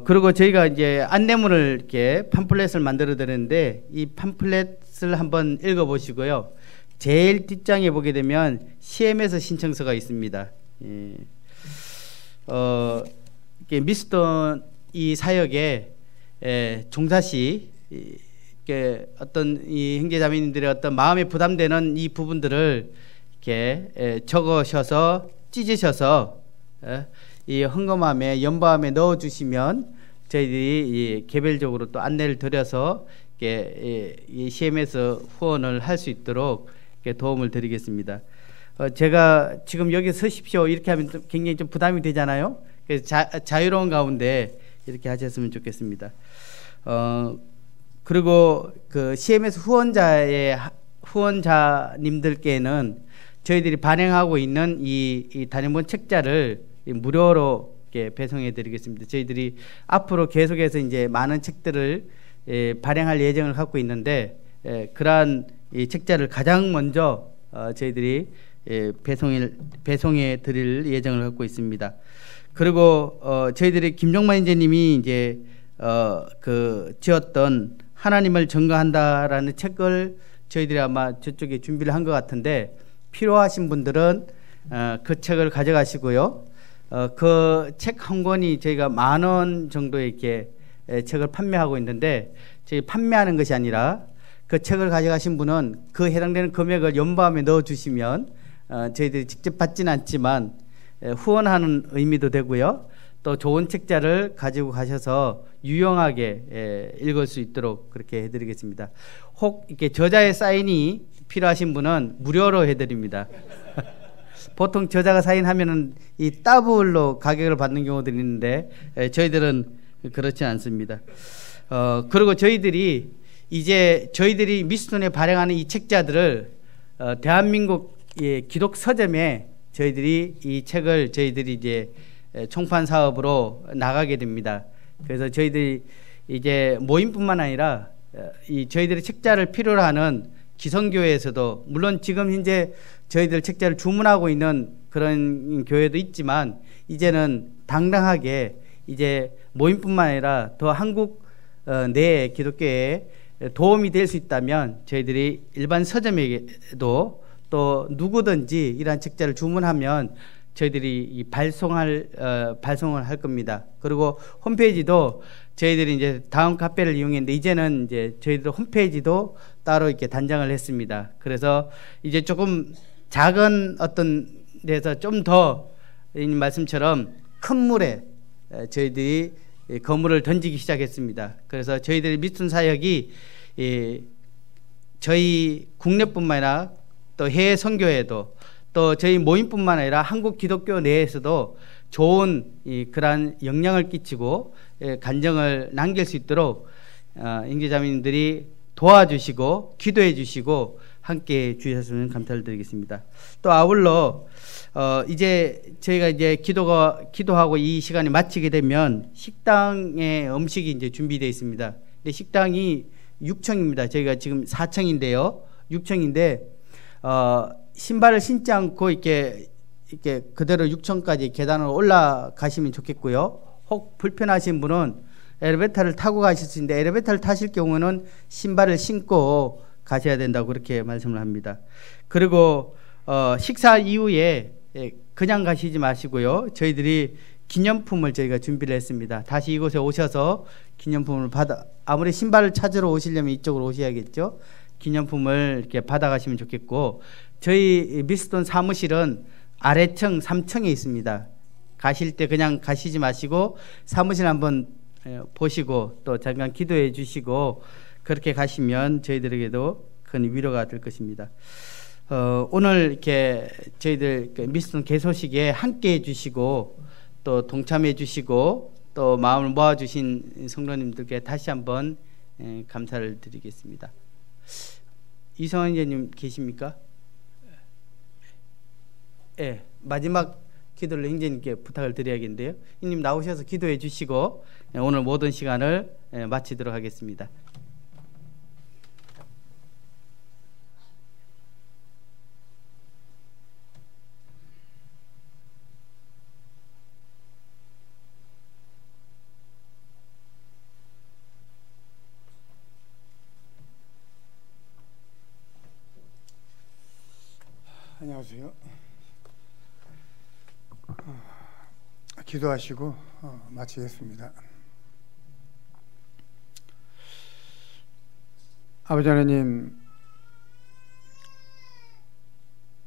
그리고 저희가 이제 안내문을 이렇게 팜플렛을 만들어 드렸는데 이 팜플렛을 한번 읽어 보시고요. 제일 뒷장에 보게 되면 CMS 신청서가 있습니다. 밀스톤 이 사역에 종사시 어떤 이 형제자매님들의 어떤 마음에 부담되는 이 부분들을 이렇게 적으셔서 찢으셔서 이 헌금함에 연보함에 넣어주시면 저희들이 개별적으로 또 안내를 드려서 이 CMS 후원을 할 수 있도록 도움을 드리겠습니다. 제가 지금 여기 서십시오 이렇게 하면 굉장히 좀 부담이 되잖아요. 그래서 자유로운 가운데 이렇게 하셨으면 좋겠습니다. 그리고 그 CMS 후원자님들께는 저희들이 발행하고 있는 이 단행본 책자를 무료로 이렇게 배송해 드리겠습니다. 저희들이 앞으로 계속해서 이제 많은 책들을 발행할 예정을 갖고 있는데 그러한 이 책자를 가장 먼저 저희들이 배송해 드릴 예정을 갖고 있습니다. 그리고 저희들이 김종만 인재님이 이제 그 지었던 하나님을 증거한다라는 책을 저희들이 아마 저쪽에 준비를 한 것 같은데 필요하신 분들은 그 책을 가져가시고요. 그 책 한 권이 저희가 10,000원 정도 이렇게 책을 판매하고 있는데 저희 판매하는 것이 아니라 그 책을 가져가신 분은 그 해당되는 금액을 연보함에 넣어주시면 저희들이 직접 받지는 않지만 후원하는 의미도 되고요. 또 좋은 책자를 가지고 가셔서 유용하게 읽을 수 있도록 그렇게 해드리겠습니다. 혹 이렇게 저자의 사인이 필요하신 분은 무료로 해드립니다. 보통 저자가 사인하면은 이 더블로 가격을 받는 경우들이 있는데 저희들은 그렇지 않습니다. 그리고 저희들이 밀스톤에 발행하는 이 책자들을 대한민국 기독 서점에 저희들이 이 책을 저희들이 이제 총판 사업으로 나가게 됩니다. 그래서 저희들이 이제 모임뿐만 아니라 이 저희들의 책자를 필요로 하는 기성교회에서도 물론 지금 현재 저희들 책자를 주문하고 있는 그런 교회도 있지만 이제는 당당하게 이제 모임뿐만 아니라 더 한국 내 기독교에 도움이 될 수 있다면 저희들이 일반 서점에게도 또 누구든지 이러한 책자를 주문하면 저희들이 발송을 할 겁니다. 그리고 홈페이지도 저희들이 이제 다음 카페를 이용했는데 이제는 이제 저희들 홈페이지도 따로 이렇게 단장을 했습니다. 그래서 이제 조금 작은 어떤 데서 좀 더 말씀처럼 큰 물에 저희들이 건물을 던지기 시작했습니다. 그래서 저희들의 미순 사역이 저희 국내뿐만 아니라 또 해외 선교에도 또 저희 모임뿐만 아니라 한국 기독교 내에서도 좋은 그러한 영향을 끼치고 간정을 남길 수 있도록 형제자매님들이 도와주시고 기도해 주시고 함께 주셨으면 감사를 드리겠습니다. 또 아울러 이제 저희가 이제 기도하고 이 시간이 마치게 되면 식당의 음식이 이제 준비되어 있습니다. 근데 식당이 6층입니다. 저희가 지금 4층인데요. 6층인데 신발을 신지 않고 이렇게 그대로 6층까지 계단을 올라가시면 좋겠고요. 혹 불편하신 분은 엘리베이터를 타고 가실 수 있는데 엘리베이터를 타실 경우는 신발을 신고 가셔야 된다고 그렇게 말씀을 합니다. 그리고 식사 이후에 그냥 가시지 마시고요. 저희들이 기념품을 저희가 준비를 했습니다. 다시 이곳에 오셔서 기념품을 아무리 신발을 찾으러 오시려면 이쪽으로 오셔야겠죠. 기념품을 이렇게 받아가시면 좋겠고 저희 미스톤 사무실은 아래층 3층에 있습니다. 가실 때 그냥 가시지 마시고 사무실 한번 보시고 또 잠깐 기도해 주시고 그렇게 가시면 저희들에게도 큰 위로가 될 것입니다. 오늘 이렇게 저희들 미스톤 개소식에 함께 해주시고 또 동참해 주시고 또 마음을 모아주신 성도님들께 다시 한번 감사를 드리겠습니다. 이성환 형제님 계십니까? 예, 마지막 기도를 형제님께 부탁을 드려야겠는데요. 형님 나오셔서 기도해 주시고 오늘 모든 시간을 마치도록 하겠습니다. 안녕하세요. 기도하시고 마치겠습니다. 아버지 하나님,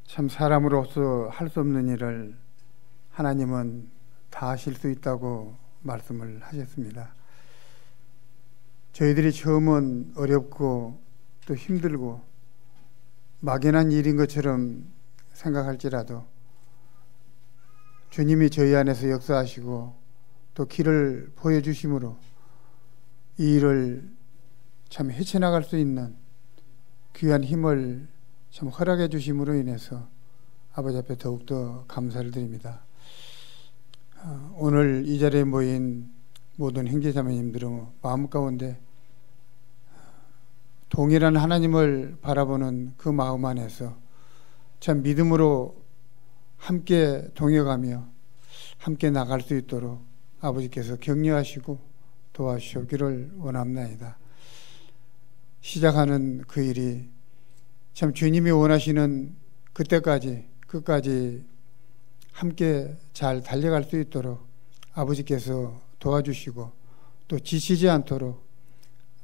참 사람으로서 할 수 없는 일을 하나님은 다 하실 수 있다고 말씀을 하셨습니다. 저희들이 처음은 어렵고 또 힘들고 막연한 일인 것처럼 생각할지라도 주님이 저희 안에서 역사하시고 또 길을 보여주심으로 이 일을 참 헤쳐나갈 수 있는 귀한 힘을 참 허락해 주심으로 인해서 아버지 앞에 더욱더 감사를 드립니다. 오늘 이 자리에 모인 모든 형제자매님들은 마음 가운데 동일한 하나님을 바라보는 그 마음 안에서 참 믿음으로 함께 동역하며 함께 나갈 수 있도록 아버지께서 격려하시고 도와주시기를 원합나이다. 시작하는 그 일이 참 주님이 원하시는 그때까지 끝까지 함께 잘 달려갈 수 있도록 아버지께서 도와주시고 또 지치지 않도록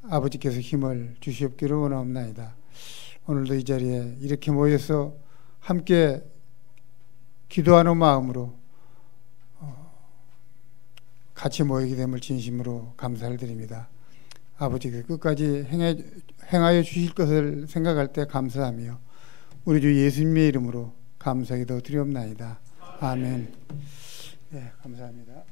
아버지께서 힘을 주시옵기를 원합나이다. 오늘도 이 자리에 이렇게 모여서 함께 기도하는 마음으로 같이 모이게 됨을 진심으로 감사를 드립니다. 아버지께서 끝까지 행하여 주실 것을 생각할 때 감사하며 우리 주 예수님의 이름으로 감사기도 드리옵나이다. 아멘. 네, 감사합니다.